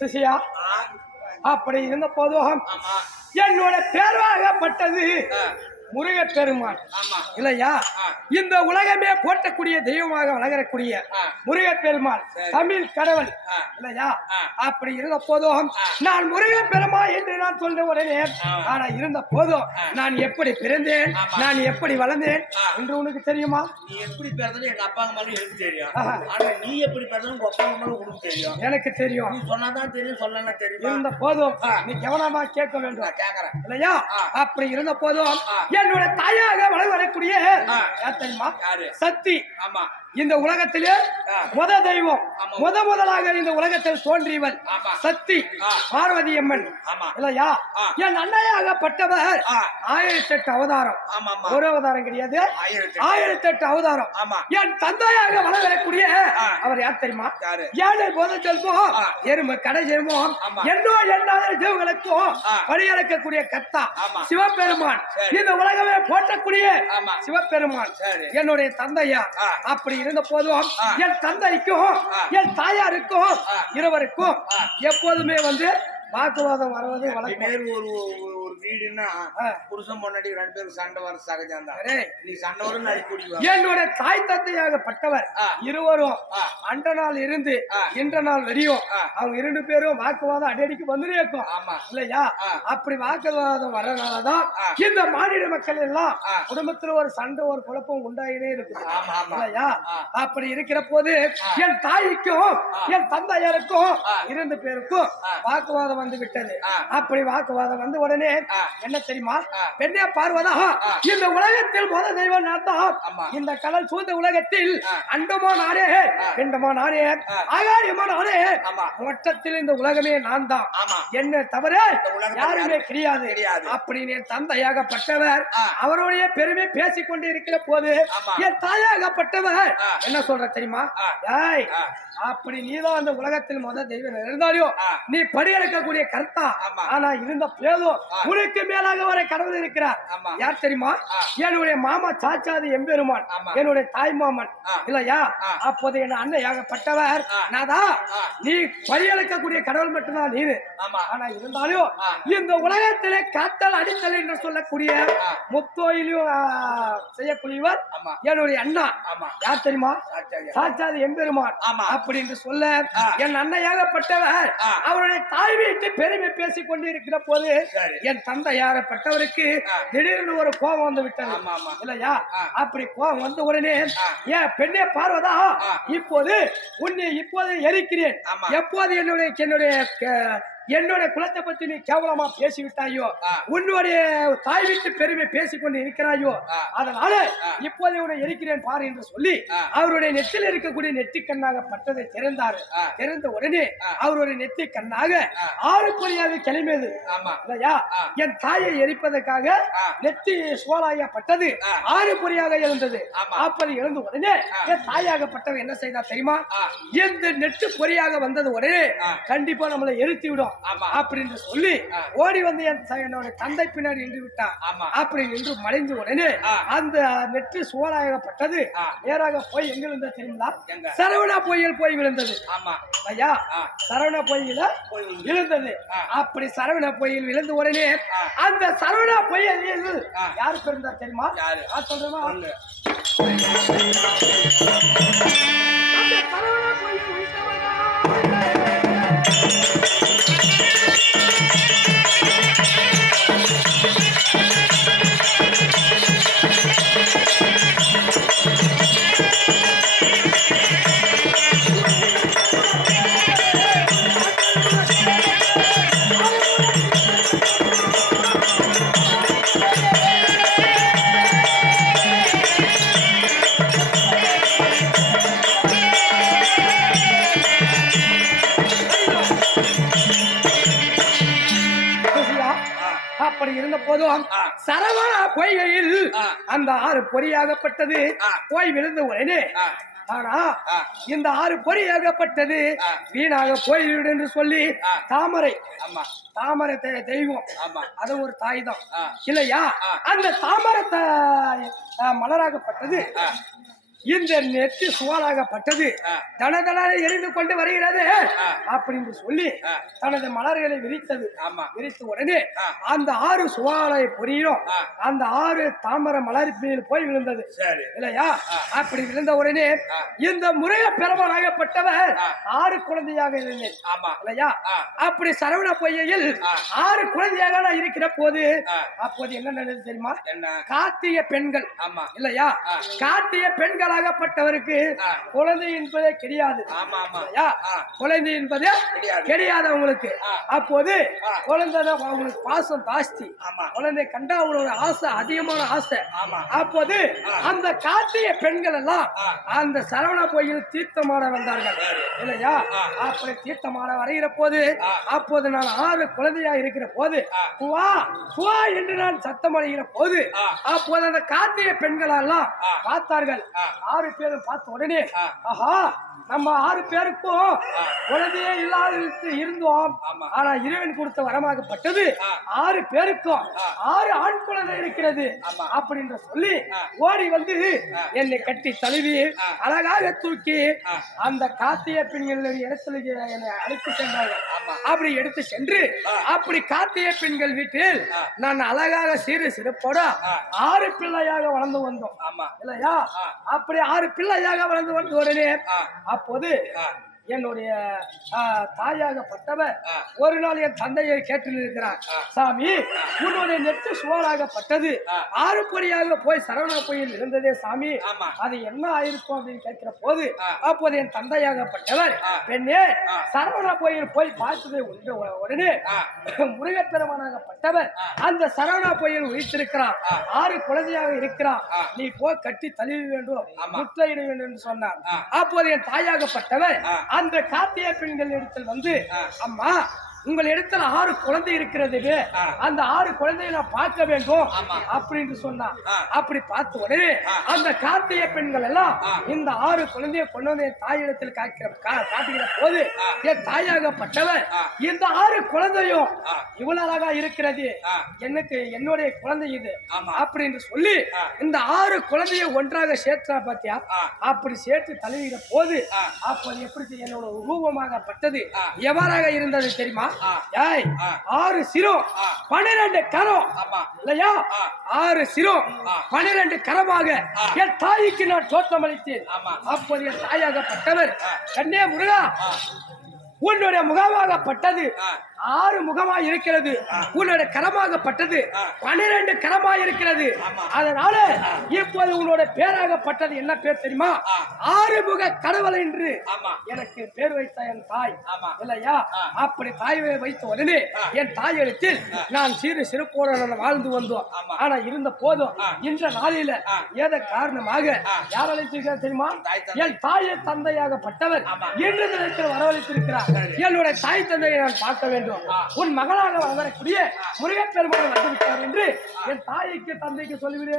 சிசியா, அப்படி இருந்த போதும் என்னோட தேர்வாகப்பட்டது முருகப்பெருமான் இல்லையா? இந்த உலகமே போற்றக்கூடிய தெய்வமாக வளரக்கூடிய முருகப்பெருமான் தமிழ் கடவுள் இல்லையா? அப்படி இருந்த போதும் நான் முருகப்பெருமான் என்று நான் சொல்ற உடனே, ஆனா இருந்த போதும் நான் எப்படி பிறந்தேன், நான் எப்படி வளர்ந்தேன் என்று உனக்கு தெரியுமா? நீ எப்படி பிறந்தது எங்க அப்பா அம்மாலும் எனக்கு தெரியும். ஆனா நீ எப்படி பிறந்தது உங்க அப்பா அம்மாலும் உனக்கு தெரியும். எனக்கு தெரியும். நீ சொன்னாதான் தெரியும், சொல்லனா தெரியும். இருந்த போதும் நீ கவனமா கேட்க வேண்டும். கேக்குறேன் இல்லையா? அப்படி இருந்த போதும் என்னோட தாயாக வரக்கூடிய தெரியுமா? சக்தி. ஆமா, இந்த உலகத்திலே தெய்வம் முதலாக இந்த உலகத்தில் தோன்றியவள் சக்தி பார்வதி அம்மன் இல்லையா? என் அன்னையாகப்பட்டவர் 1008 அவதாரம். ஒரு அவதாரம் கிடையாது, 1008 அவதாரம். என் தந்தையாக வளரக்கூடிய அவர் யார் தெரியுமா? ஏழை போத செல்வம் எருமை கடை செல்வம் என்னோட எண்ணாத தேவங்களுக்கும் வழியளக்கக்கூடிய கத்தா சிவபெருமான், இந்த உலகமே போற்றக்கூடிய சிவபெருமான் என்னுடைய தந்தையா. அப்படி இருந்த போதும் என் தந்தைக்கும் என் தாயாருக்கும் இருவருக்கும் எப்போதுமே வாக்குவாதம் வருவது ஒரு வீடுன்னா புருஷன் பொண்டாட்டி 2 பேரும் சண்டை வர சகஜம் தான். அரே, நீ சண்டை வரும் நாளைக்கு குடிக்குவா. என்னோட தாய் தந்தையாகப்பட்டவர் இருவரும் அன்ற நாள் இருந்து இன்ற நாள் வரையும் அவங்க 2 பேரும் வாக்குவாதம் அடிக்கடிக்கு வந்துட்டே இருக்கும். ஆமா இல்லையா? அப்படி வாக்குவாதம் வர்றதுனாலதான் இந்த மாநில மக்கள் எல்லாம் குடும்பத்துல ஒரு சண்டை ஒரு குழப்பம் உண்டாயினே இருக்குது. இல்லையா? அப்படி இருக்கிற போது என் தாய்க்கும் என் தந்தையாருக்கும் 2 பேருக்கும் வாக்குவாதம் வந்து விட்டது. அப்படி வாக்குவாதம் வந்து உடனே என்ன தெரியுமா? பெண்ணே பார்வதா, இந்த உலகத்தில் முத தெய்வம் நான் தான். இந்த கடல் சூழ்ந்த உலகத்தில் அண்டமோ நானே, பிண்டமோ நானே, ஆகாயமோ நானே, மொத்தத்தில் இந்த உலகமே நான் தான். என்ன தவிர யாருமே கிடையாது. அப்படின்னு என் தந்தையாகப்பட்டவர் அவருடைய பெருமை பேசிக் கொண்டு இருக்கிற போது என் தாயாகப்பட்டவர் என்ன சொல்ற தெரியுமா? ஏய், அப்படி நீதான் அந்த உலகத்தில் முத தெய்வம் இருந்தாலும் நீ படியெடுக்கக்கூடிய கர்த்தா. ஆனா இருந்த போதும் உனக்கு மேலாக வர கடவுள் இருக்கிறார். யார் தெரியுமா? என்னுடைய மாமா சாச்சாதி எம்பெருமான், என்னுடைய தாய் மாமன். இல்லையா? அப்போது என் அண்ணையாகப்பட்டவர் நாதா, நீ படியெடுக்கக்கூடிய கடவுள் மட்டும்தான் நீ. ஆனா இருந்தாலும் இந்த உலகத்திலே காத்தல் அடித்தல் என்று சொல்லக்கூடிய முத்தோயிலும் செய்யக்கூடியவர் என்னுடைய அண்ணா. யார் தெரியுமா? சாச்சாதி எம்பெருமான். அப்படி என்று சொல்ல என் அண்ணையாகப்பட்டவர் அவருடைய தாய் வீட்டு பெருமை பேசிக் கொண்டு இருக்கிற போது என் தந்தையாகப்பட்டவருக்கு திடீர்னு ஒரு கோபம் வந்து விட்டது. இல்லையா? அப்படி கோபம் வந்த உடனே ஏன் பெண்ணே பார்வதா, இப்போது உன்னை இப்போது எரிக்கிறேன். எப்போது என்னுடைய குலத்தை பத்தி நீ கேவலமா பேசிவிட்டாயோ, உன்னுடைய தாய் வீட்டு பெருமை பேசிக்கொண்டு இருக்கிறாயோ, அதனால இப்போதை உன்னை எரிக்கிறேன் பாரு என்று சொல்லி அவருடைய நெற்றில் இருக்கக்கூடிய நெற்றி கண்ணாக பட்டதை திறந்தாரு. திறந்த உடனே அவருடைய நெற்றி கண்ணாக 6 பொறியாக கிளம்பியது. இல்லையா? என் தாயை எரிப்பதற்காக நெற்றி சோழாகப்பட்டது 6 பொறியாக எழுந்தது. அப்படி எழுந்த உடனே என் தாயாகப்பட்டவர் என்ன செய்தார் தெரியுமா? இந்த நெட்டு பொறியாக வந்தது உடனே கண்டிப்பா நம்மளை எரித்து விடும் அப்படின்னு சொல்லி ஓடி வந்து என்னோட தந்தை பின்னாடி நின்று விட்டார். அப்படி நின்று மறைந்து உடனே அந்த நெற்றி சோழாகப்பட்டது நேராக போய் எங்க விழுந்தது தெரியுமா? சரவணா பொய்யில் போய் விழுந்தது. ஐயா, சரவணா பொய்யில விழுந்தது. அப்படி சரவணா பொய்யில் விழுந்த உடனே அந்த சரவணா பொய்யில் யாரு பிறந்தார் தெரியுமா? சொல்றேமா? அந்த சரவணா பொய்யில் அப்படி இருந்த போதும் சரவணா பொய்கையில் அந்த 6 பொறியாகப்பட்டது போய் விழுந்த உடனே ஆனா இந்த 6 பொறியாகப்பட்டது வீணாக போய்விடும் என்று சொல்லி தாமரை தெய்வம், அது ஒரு தாய் தான். இல்லையா? அந்த தாமரை மலராகப்பட்டது இந்த நெற்றி சுவாலாகப்பட்டது தனதன எரிந்து கொண்டு வருகிறது அப்படின்னு சொல்லி தனது மலர்களை விரித்தது. விரித்த உடனே அந்த 6 சுவாலை பொரியும் அந்த 6 தாமரை மலர் போய் விழுந்தது. இல்லையா? அப்படி விழுந்த உடனே இந்த முறைய பெருமானாகப்பட்டவர் 6 குழந்தையாக இருந்தேன். இல்லையா? அப்படி சரவண பொய்யில் 6 குழந்தையாக நான் இருக்கிற போது அப்போது என்ன நடந்தது தெரியுமா? காத்திய பெண்கள். இல்லையா? காத்திய பெண்கள் ஆகப்பட்டவருக்கு குழந்தை என்பதே கிடையாது. குழந்தை என்பதே கிடையாது அவங்களுக்கு. அப்போது குழந்தை அவங்களுக்கு பாசம் ஜாஸ்தி. குழந்தை கண்டா அவங்களோட ஆசை, அதிகமான ஆசை. அப்போது அந்த காட்டிய பெண்கள் எல்லாம் அந்த சரவண கோயில் தீர்த்தமாட வந்தார்கள். இல்லையா? அப்படி தீர்த்தமாட வருகிற போது அப்போது நான் 6 குழந்தையா இருக்கிற போது குவா குவா என்று நான் சத்தம் அடைகிற போது அப்போது அந்த காட்டிய பெண்கள் எல்லாம் பார்த்தார்கள். 6 பேரும் பார்த்த உடனே ஆஹா, நம்ம 6 பேருக்கும் குழந்தையே இல்லாத இருந்தோம். ஆனா இறைவன் கொடுத்த வரமாகப்பட்டது 6 பேருக்கும் 6 ஆண் குழந்தை இருக்கிறது அப்படின்னு சொல்லி ஓடி வந்து என்னை கட்டி தழுவி அழகாக தூக்கி அந்த காத்திய பெண்கள் இடத்துல என்னை அழைத்து சென்றார்கள். அப்படி எடுத்து சென்று அப்படி கார்த்திகை பெண்கள் வீட்டில் நான் அழகாக சீரு சிறப்போட 6 பிள்ளையாக வளர்ந்து வந்தோம் இல்லையா? அப்படி 6 பிள்ளையாக வளர்ந்து வந்த உடனே அப்போது என்னுடைய தாயாகப்பட்டவர் ஒரு நாள் என் தந்தையை கேட்டு இருக்கிறார், சாமி உன்னுடைய நெற்று சுவராகப்பட்டது 6 படியாக போய் சரவணா கோயில் இருந்ததே சாமி, அது என்ன ஆயிருக்கும் அப்படின்னு கேட்கிற போது அப்போது என் தந்தையாகப்பட்டவர், பெண்ணே சரவணா கோயில் போய் பார்த்தது உடனே முருகப்பெருமானாகப்பட்டவர் அந்த சரவணா கோயில் உயிர்த்திருக்கிறான், 6 குழந்தையாக இருக்கிறான், நீ போய் கட்டி தழுவி வேண்டும் முற்றையிட வேண்டும் என்று சொன்னார். அப்போது என் தாயாகப்பட்டவர் அந்த கார்த்திகை பெண்கள் இடத்தில் வந்து, அம்மா உங்கள் இடத்துல 6 குழந்தை இருக்கிறது, அந்த 6 குழந்தையை நான் பார்க்க வேண்டும் அப்படின்னு சொன்னான். அப்படி பார்த்த உடனே அந்த கார்த்திகை பெண்கள் எல்லாம் இந்த 6 குழந்தையை கொண்டு வந்து என் தாயிடத்தில் காட்டுகிற போது என் தாயாகப்பட்டவர் இந்த 6 குழந்தையும் இவ்வளவு அழகா இருக்கிறது, எனக்கு என்னுடைய குழந்தை இது அப்படின்னு சொல்லி இந்த 6 குழந்தையை ஒன்றாக சேர்த்தா பாத்தியா? அப்படி சேர்த்து தழுவிகிற போது அப்போது எப்படி என்னோட ரூபமாகப்பட்டது எவ்வாறாக இருந்தது தெரியுமா? 6 சிரம் 12 கரம் இல்லையா? 6 சிரம் 12 கரமாக என் தாய்க்கு நான் தோற்றம் அளித்தேன். அப்போது என் தாயாகப்பட்டவர், கண்ணே முருகா உன்னுடைய முகமாகப்பட்டது 6 முகமாய் இருக்கிறது, உன்னோட கரமாகப்பட்டது 12 கரமாய் இருக்கிறது, அதனால இப்போது உன்னோட பேராகப்பட்டது என்ன பேர் தெரியுமா? 6 முக கடவுள் என்று எனக்கு பேர் வைத்த என் தாய் இல்லையா? அப்படி தாய் வைத்த உடனே என் தாய் எழுத்தில் நான் சிறுப்போட வாழ்ந்து வந்தோம். ஆனா இருந்த போதும் இன்ற நாளில ஏதோ காரணமாக யார் அழைத்திருக்கிறார் தெரியுமா? என் தாயை தந்தையாகப்பட்டவர் இன்று நிலையத்தில் வரவழைத்திருக்கிறார். என்னுடைய தாய் தந்தையை நான் பார்க்க வேண்டும், உன் மகளாக வரக்கூடிய முருகப்பெருமான் வந்து விட்டார் என்று என் தாய்க்கு தந்தைக்கு சொல்லிவிடு.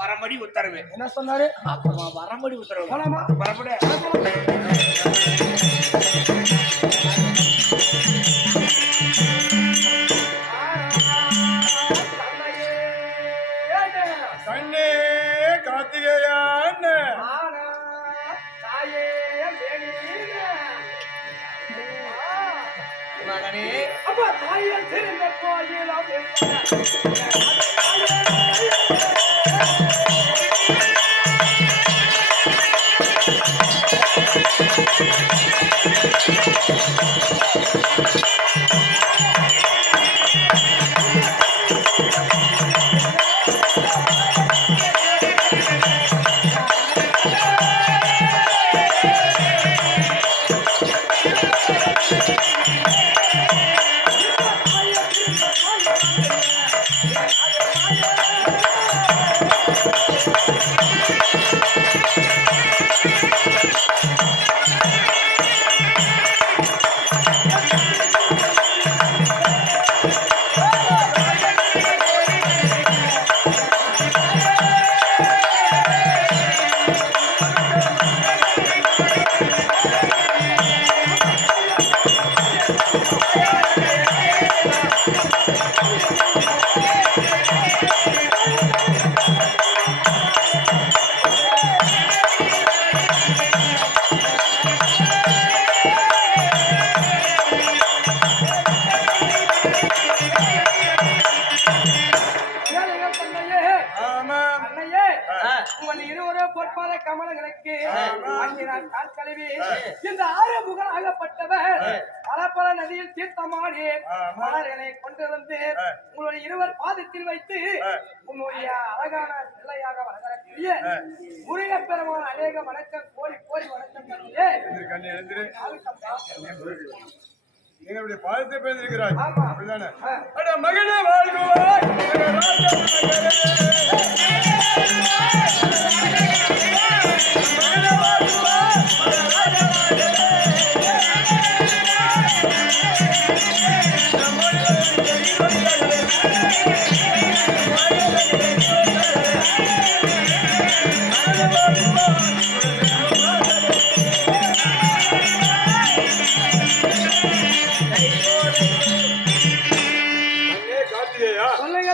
வரம்படி உத்தரவு என்ன சொன்னாரு? வரம்படி உத்தரவு போலாமா? வரம்படி கண்ணே கார்த்திகேயன் மகனே அப்பா தாயில் திருந்த கோயில் இந்த 6 முகலாகப்பட்டவர் பல நதியில் தீர்த்தமாடி மலர்களை கொண்டு வந்து உங்களுடைய 2 பாதத்தில் வைத்து உன்னுடைய அழகான பிள்ளையாக வளரக்கூடிய முருகப்பெருமான் அநேக வணக்கம் கோரி கோரி வணக்கம் எங்களுடைய பாதத்தை பேசிருக்கிறாய் அப்படிதானே? மகனே வாழ்வாய்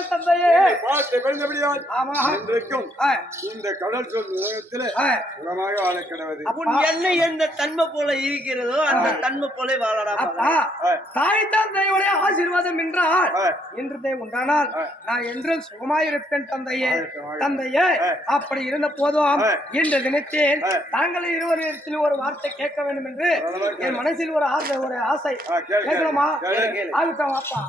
என் தந்தையே பார்த்து பிறந்தபடியால் ஆமா இன்றைக்கும் இந்த கடல் சொல் உலகத்திலே குணமாக வாழ கிடவது. உன் என்ன எந்த தன்மை போல இருக்கிறதோ அந்த தன்மை போல வாழடா. அப்பா தாய் தந்தையுடைய ஆசீர்வாதம் என்றால் இன்றதே உண்டானால் நான் என்றும் சுகமாயிருப்பேன் தந்தையே. தந்தையே அப்படி இருந்த போதும் இன்று தினத்தில் தாங்கள் இருவரிடத்தில் ஒரு வார்த்தை கேட்க வேண்டும் என்று என் மனசில் ஒரு ஆசை கேட்கலாமா? ஆகட்டும் அப்பா.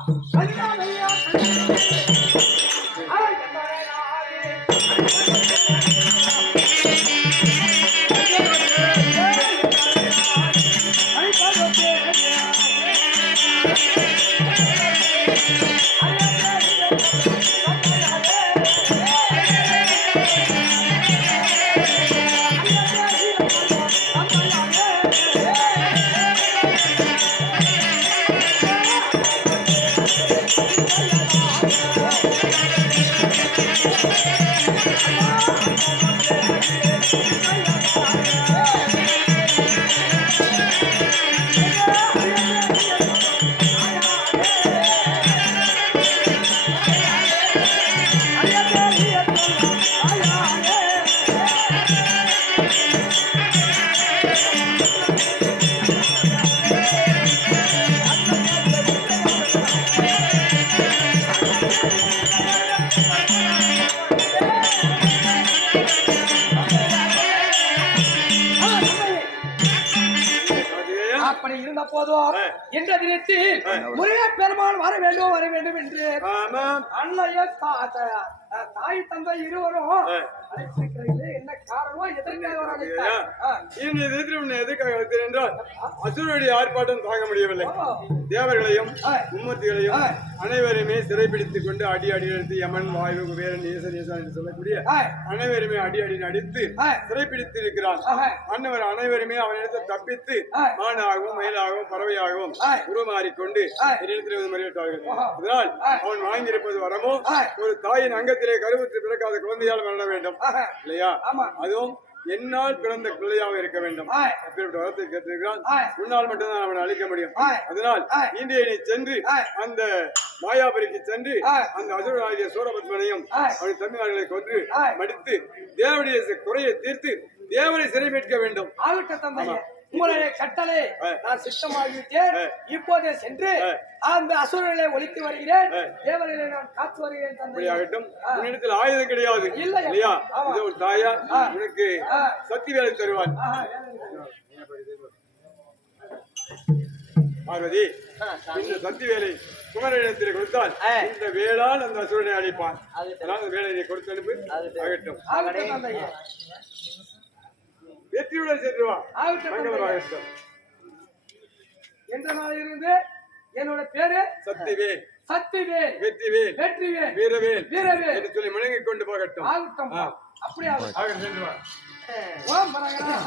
அப்படி இருந்த போதும் என்ற தினத்தில் முருகப் பெருமான் வர வேண்டும் என்று அன்னைய தாய் தந்தை இருவரும் என்ன காரணம் எதற்காக அழைத்தேன் என்றால் அசுரனுடைய ஆர்ப்பாட்டம் தாங்க முடியவில்லை. தேவர்களையும் மும்மூர்த்திகளையும் அனைவருமே சிறைப்பிடித்துக் கொண்டு அடி எடுத்து யமன் வாயு குபேரன் ஈசன் ஈசன் என்று சொல்லக்கூடிய அனைவருமே அடி அடித்து சிறைப்பிடித்து இருக்கிறான். அன்னவர் அனைவருமே அவனிடத்தில் தப்பித்து மானாகவும் மயிலாகவும் பறவையாகவும் உருமாறிக்கொண்டு என்னிடத்தில் மறிவிட்டார்கள். அதனால் அவன் வாங்கியிருப்பது வரமோ ஒரு தாயின் அங்கத்திலே கருவுற்று பிறக்காத குழந்தையால் மரண வேண்டும் இல்லையா? அதுவும் என்னால் பிறந்த பிள்ளையாக இருக்க வேண்டும். அப்பேற்பட்ட வரத்தை கேட்டிருக்கிறான். உன்னால் மட்டும்தான் அவனை அழிக்க முடியும். அதனால் இன்றைய நீ சென்று அந்த மாயாபுரிக்கு சென்று அந்த அசுரனாகிய சூரபத்மனையும் அவருடைய தம்பிமார்களை கொன்று மடித்து தேவனுடைய குறையை தீர்த்து தேவனை சிறை மீட்க வேண்டும். உங்களுடைய கட்டளை நான் சித்தமாகிவிட்டேன். இப்போதே சென்று அந்த அசுரனை ஒழித்து வருகிறேன். தேவர்களை நான் காத்து வருகிறேன். தந்தையாகட்டும். உன்னிடத்தில் ஆயுதம் கிடையாது இல்லையா? இது ஒரு தாயா உனக்கு சக்தி வேலை தருவான். பார்வதி இந்த சக்தி வேலை குமரனிடத்தில் கொடுத்தால் இந்த வேளால் அந்த அசுரனை அழிப்பான். அதனால் அந்த வேலையை கொடுத்து அனுப்பு. ஆகட்டும். வெற்றியுடன் சென்று வா. மங்களமாகட்டும். என்ற நாள் இருந்து என்னோட பேரு சக்திவேல். சக்திவேல், வெற்றிவேல், வெற்றிவேல், வீரவேல், வீரவேல் என்று சொல்லி முழங்கிக் கொண்டு போகட்டும். ஆகட்டும். அப்படியே ஆகட்டும். சென்று வா. ஓம் பரகரா.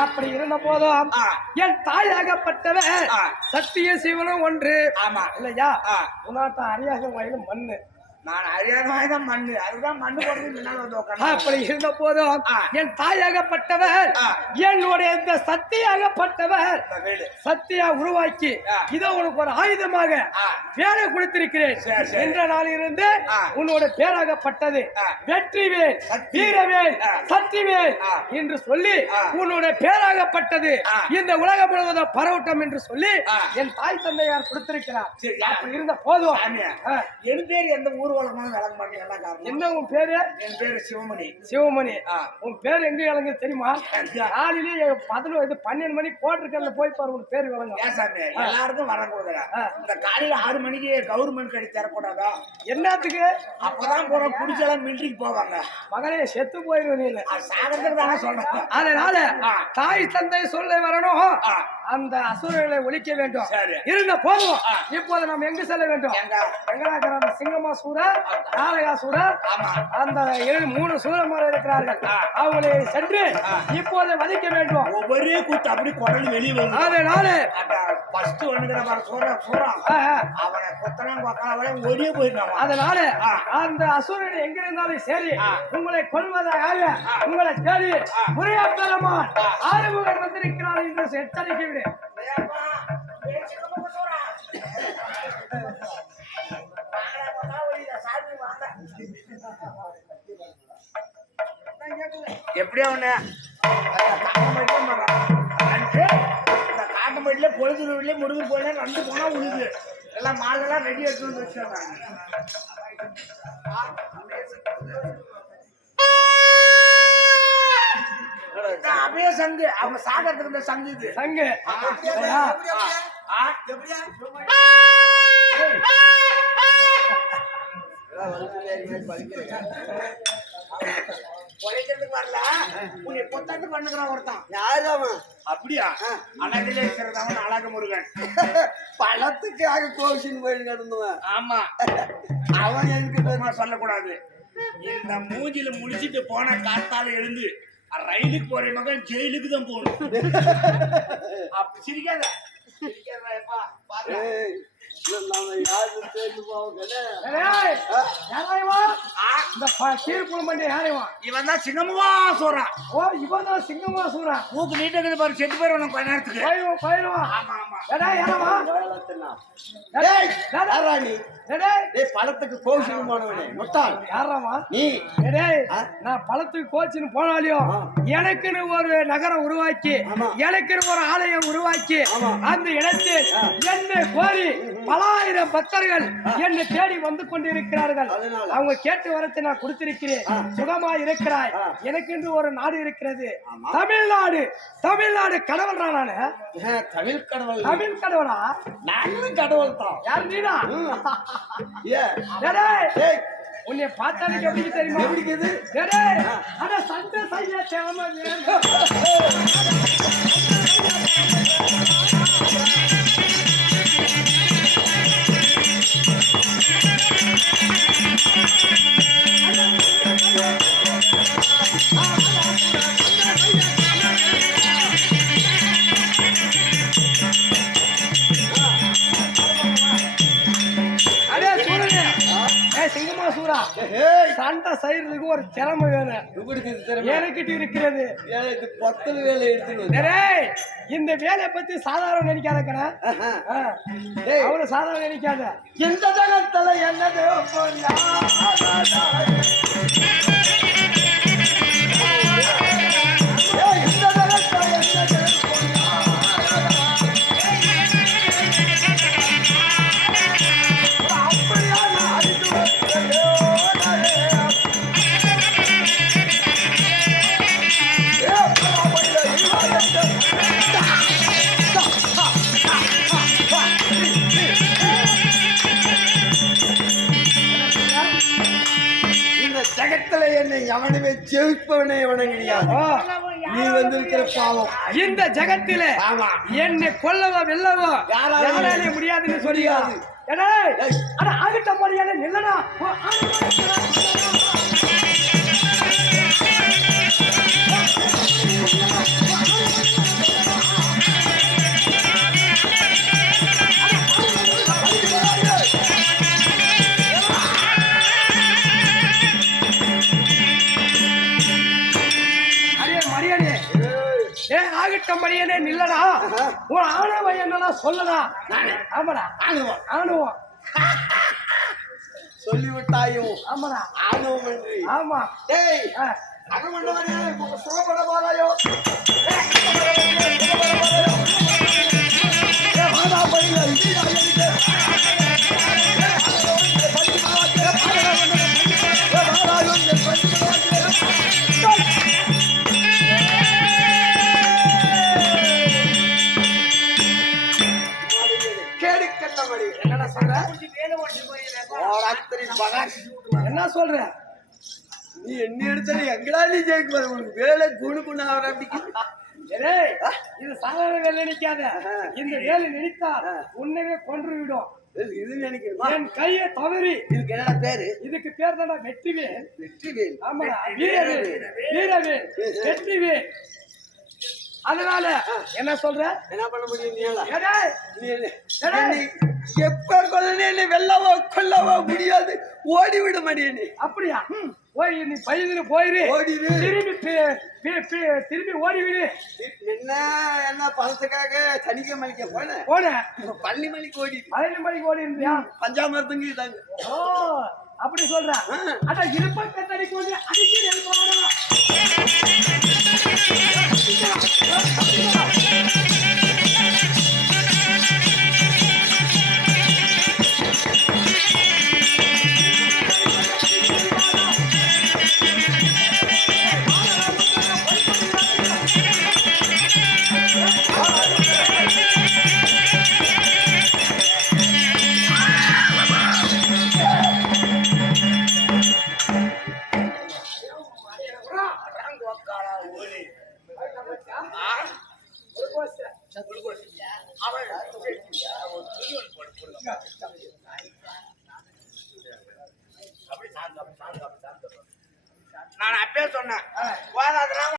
அப்படி இருந்த போதும் என் தாயாகப்பட்டவர் சத்திய சிவனும் ஒன்று இல்லையா? உன்னாட்டம் அறியாக வயலும் மண்ணு நான் அறியாததான் மண்ணு அதுதான் மண்ணு போட்டு முன்னால வந்து உட்காந்து அப்படி இருந்த போதும் என் தாயாகப்பட்டவர் என்னுடைய இந்த சக்தியாகப்பட்டவர் சக்தியா உருவாக்கி இதோ உனக்கு ஒரு ஆயுதமாக பேரை கொடுத்திருக்கிறேன் என்ற நாளிலிருந்து உன்னோட பேராகப்பட்டது வெற்றிவேல் வீரவேல் சக்திவேல் என்று சொல்லி உன்னுடைய பேராகப்பட்டது இந்த உலகம் முழுவதும் பரவட்டம் என்று சொல்லி என் தாய் தந்தையார் கொடுத்திருக்கிறார். அப்படி இருந்த போதும் என் பேர் எந்த ஊர்வலமாக விளங்க மாட்டேன். என்ன உன் பேரு? என் பேரு சிவமணி. சிவமணி. உன் பேர் எங்க விளங்கு தெரியுமா? காலையிலேயே 12 மணிக்கு போட்டிருக்கல போய் பாரு உன் பேர் விளங்கும். எல்லாருக்கும் வர கொடுக்குறா. இந்த காலையில 6 மணிக்கு கவர்மெண்ட் கடை தரக்கூடாதா? என்னத்துக்கு? அப்பதான் போற குடிச்செல்லாம் மிலிட்டரிக்கு போவாங்க. மகனே செத்து போயிருவீங்க. சாகிறதுக்கு தானே சொல்றேன். அதனால தாய் தந்தை சொல்ல வரணும். அந்த அசுரர்களை ஒழிக்க வேண்டும். இருந்த போதும் இப்போது நாம் எங்க செல்ல வேண்டும்? அந்த சிங்கமாசூர காளகாசூர அந்த 3 சூரமார் இருக்கிறார்கள். அவங்களை சென்று இப்போது வதிக்க வேண்டும். ஒவ்வொரு கூத்து அப்படி குடல் வெளியே வரும். அதனால ஃபர்ஸ்ட் வந்துக்கிற சூரா அவனை கொத்தனாங்க ஒரே போயிருக்காங்க. அதனால அந்த அசுரன் எங்க இருந்தாலும் சரி உங்களை கொல்வதாக உங்களை தேடி முறையா பெருமான் ஆறுமுகன் வந்திருக்கிறார் என்று எச்சரிக்கை விடு. எப்படியா ஒண்ணு இந்த காட்டம்பட்டில பொழுதுல முருகன் கோயில 2 போனா உழுது எல்லாம் மாலெல்லாம் ரெடி எடுத்து வந்து வச்சாங்க. அப்படியே சங்கு அவங்க சாகிறதுக்கு இந்த சங்கு இது சங்கு உழைக்கிறதுக்கு வரல உன்னை கொத்தாந்து பண்ணுகிறான் ஒருத்தான். யாரு அவன்? அப்படியா? அழகிலே இருக்கிறதவன் அழக முருகன். பழத்துக்காக கோவிச்சின் போய் நடந்துவன். ஆமா அவன் எதுக்கு சொல்லக்கூடாது. இந்த மூஞ்சில முடிச்சிட்டு போன காத்தால எழுந்து ரயிலுக்கு போற மகன் ஜெயிலுக்கு தான் போகணும். அப்படி சிரிக்காத இவன் தான் சிங்கமா சொல்றான். ஓ இவன் தான் சிங்கமா சொல்றான். மூக்கு நீட்டு பாரு செட்டு பேர் உனக்கு கொஞ்ச நேரத்துக்கு பழத்துக்கு கோச்சின்னு போனவனே முட்டாள் யாராமா நீ? நான் பழத்துக்கு கோச்சின்னு போனாலையும் எனக்குன்னு ஒரு நகரம் உருவாக்கி எனக்குன்னு ஒரு ஆலயம் உருவாக்கி அந்த இடத்தில் என்னை கோரி பலாயிரம் பக்தர்கள் என்னை தேடி வந்து கொண்டிருக்கிறார்கள். அவங்க கேட்டு வரத்தை நான் கொடுத்திருக்கிறேன். சுகமா இருக்கிறாய். எனக்கு என்று ஒரு நாடு இருக்கிறது தமிழ்நாடு. தமிழ்நாடு கடவுள் தான். நானு தமிழ் கடவுள். தமிழ் கடவுளா? நானும் கடவுள் தான். யார் நீனா? உன்னை பார்த்தாலுக்கு எப்படி தெரியுமா? ஆனா சண்டை செய்ய தேவை. சண்டை செய்யறதுக்கு ஒரு திறமை வேணும். எனக்கிட்ட இருக்கிறது. இந்த வேலையை பத்தி சாதாரண நினைக்காத கண்ணா. அவ்வளவு சாதாரண நினைக்காத. எந்த ஜகத்துல என்னது எவனுமே ஜெயிப்பவனே எவனே கிடையாது. நீ வந்திருக்கிற பாவம் இந்த ஜகத்தில என்னை கொல்லவோ வெல்லவோ யாராலே முடியாதுன்னு சொல்லியாது. ஆகிட்ட முடியாது இல்லனா வழக்கம்படியே நில்லடா உன் ஆணவம் என்னன்னா சொல்லடா ஆமாடா ஆணுவோம் சொல்லிவிட்டாயும் ஆமாடா ஆணவம் என்று ஆமா டேய் ஆ. அகமண்டவனே சுகப்பட போறாயோ வாடா போயில கேடு கட்டபடி என்னடா சொல்ற ஓராத்திரி பகன் என்ன சொல்ற நீ என்ன எடுத்தாலும் எங்கடா நீ ஜெயிக்க போற உனக்கு வேலை குணு ஆரம்பிக்குது ஏய், இது சாதாரண வேலை நினைக்காத இந்த வேலை நினைத்தால் உன்னையே கொன்று விடும் இது நினைக்கிறமா என் கையை தவறி இதுக்கு என்ன பேரு இதுக்கு பேர் தானே வெற்றிவேல் வெற்றிவேல் ஆமாடா வீரவேல் வீரவேல் வெற்றிவேல் அதனால என்ன சொல்ற என்ன பண்ண முடியும் நீங்களா ஏடேய், நீ என்ன- ஏடேய், எப்ப கொல்லனே நீ வெல்லவோ கொல்லவோ முடியாது ஓடி விட மாட்டேன் நீ அப்படியா போய் நீ பையன் போயிரு ஓடிடு. திரும்பி ஓடிவிடு என்ன பழத்துக்காக தனிக்க மணிக்க போன போன பள்ளி மணிக்கு ஓடி 11 மணிக்கு ஓடி இருந்தியா பஞ்சாமரத்துங்க இதாங்க ஓ அப்படி சொல்ற அட இருப்பக்க தடிக்கு வந்து அடிக்கடி எழுப்பாடா நான் அப்பயே சொன்னேன்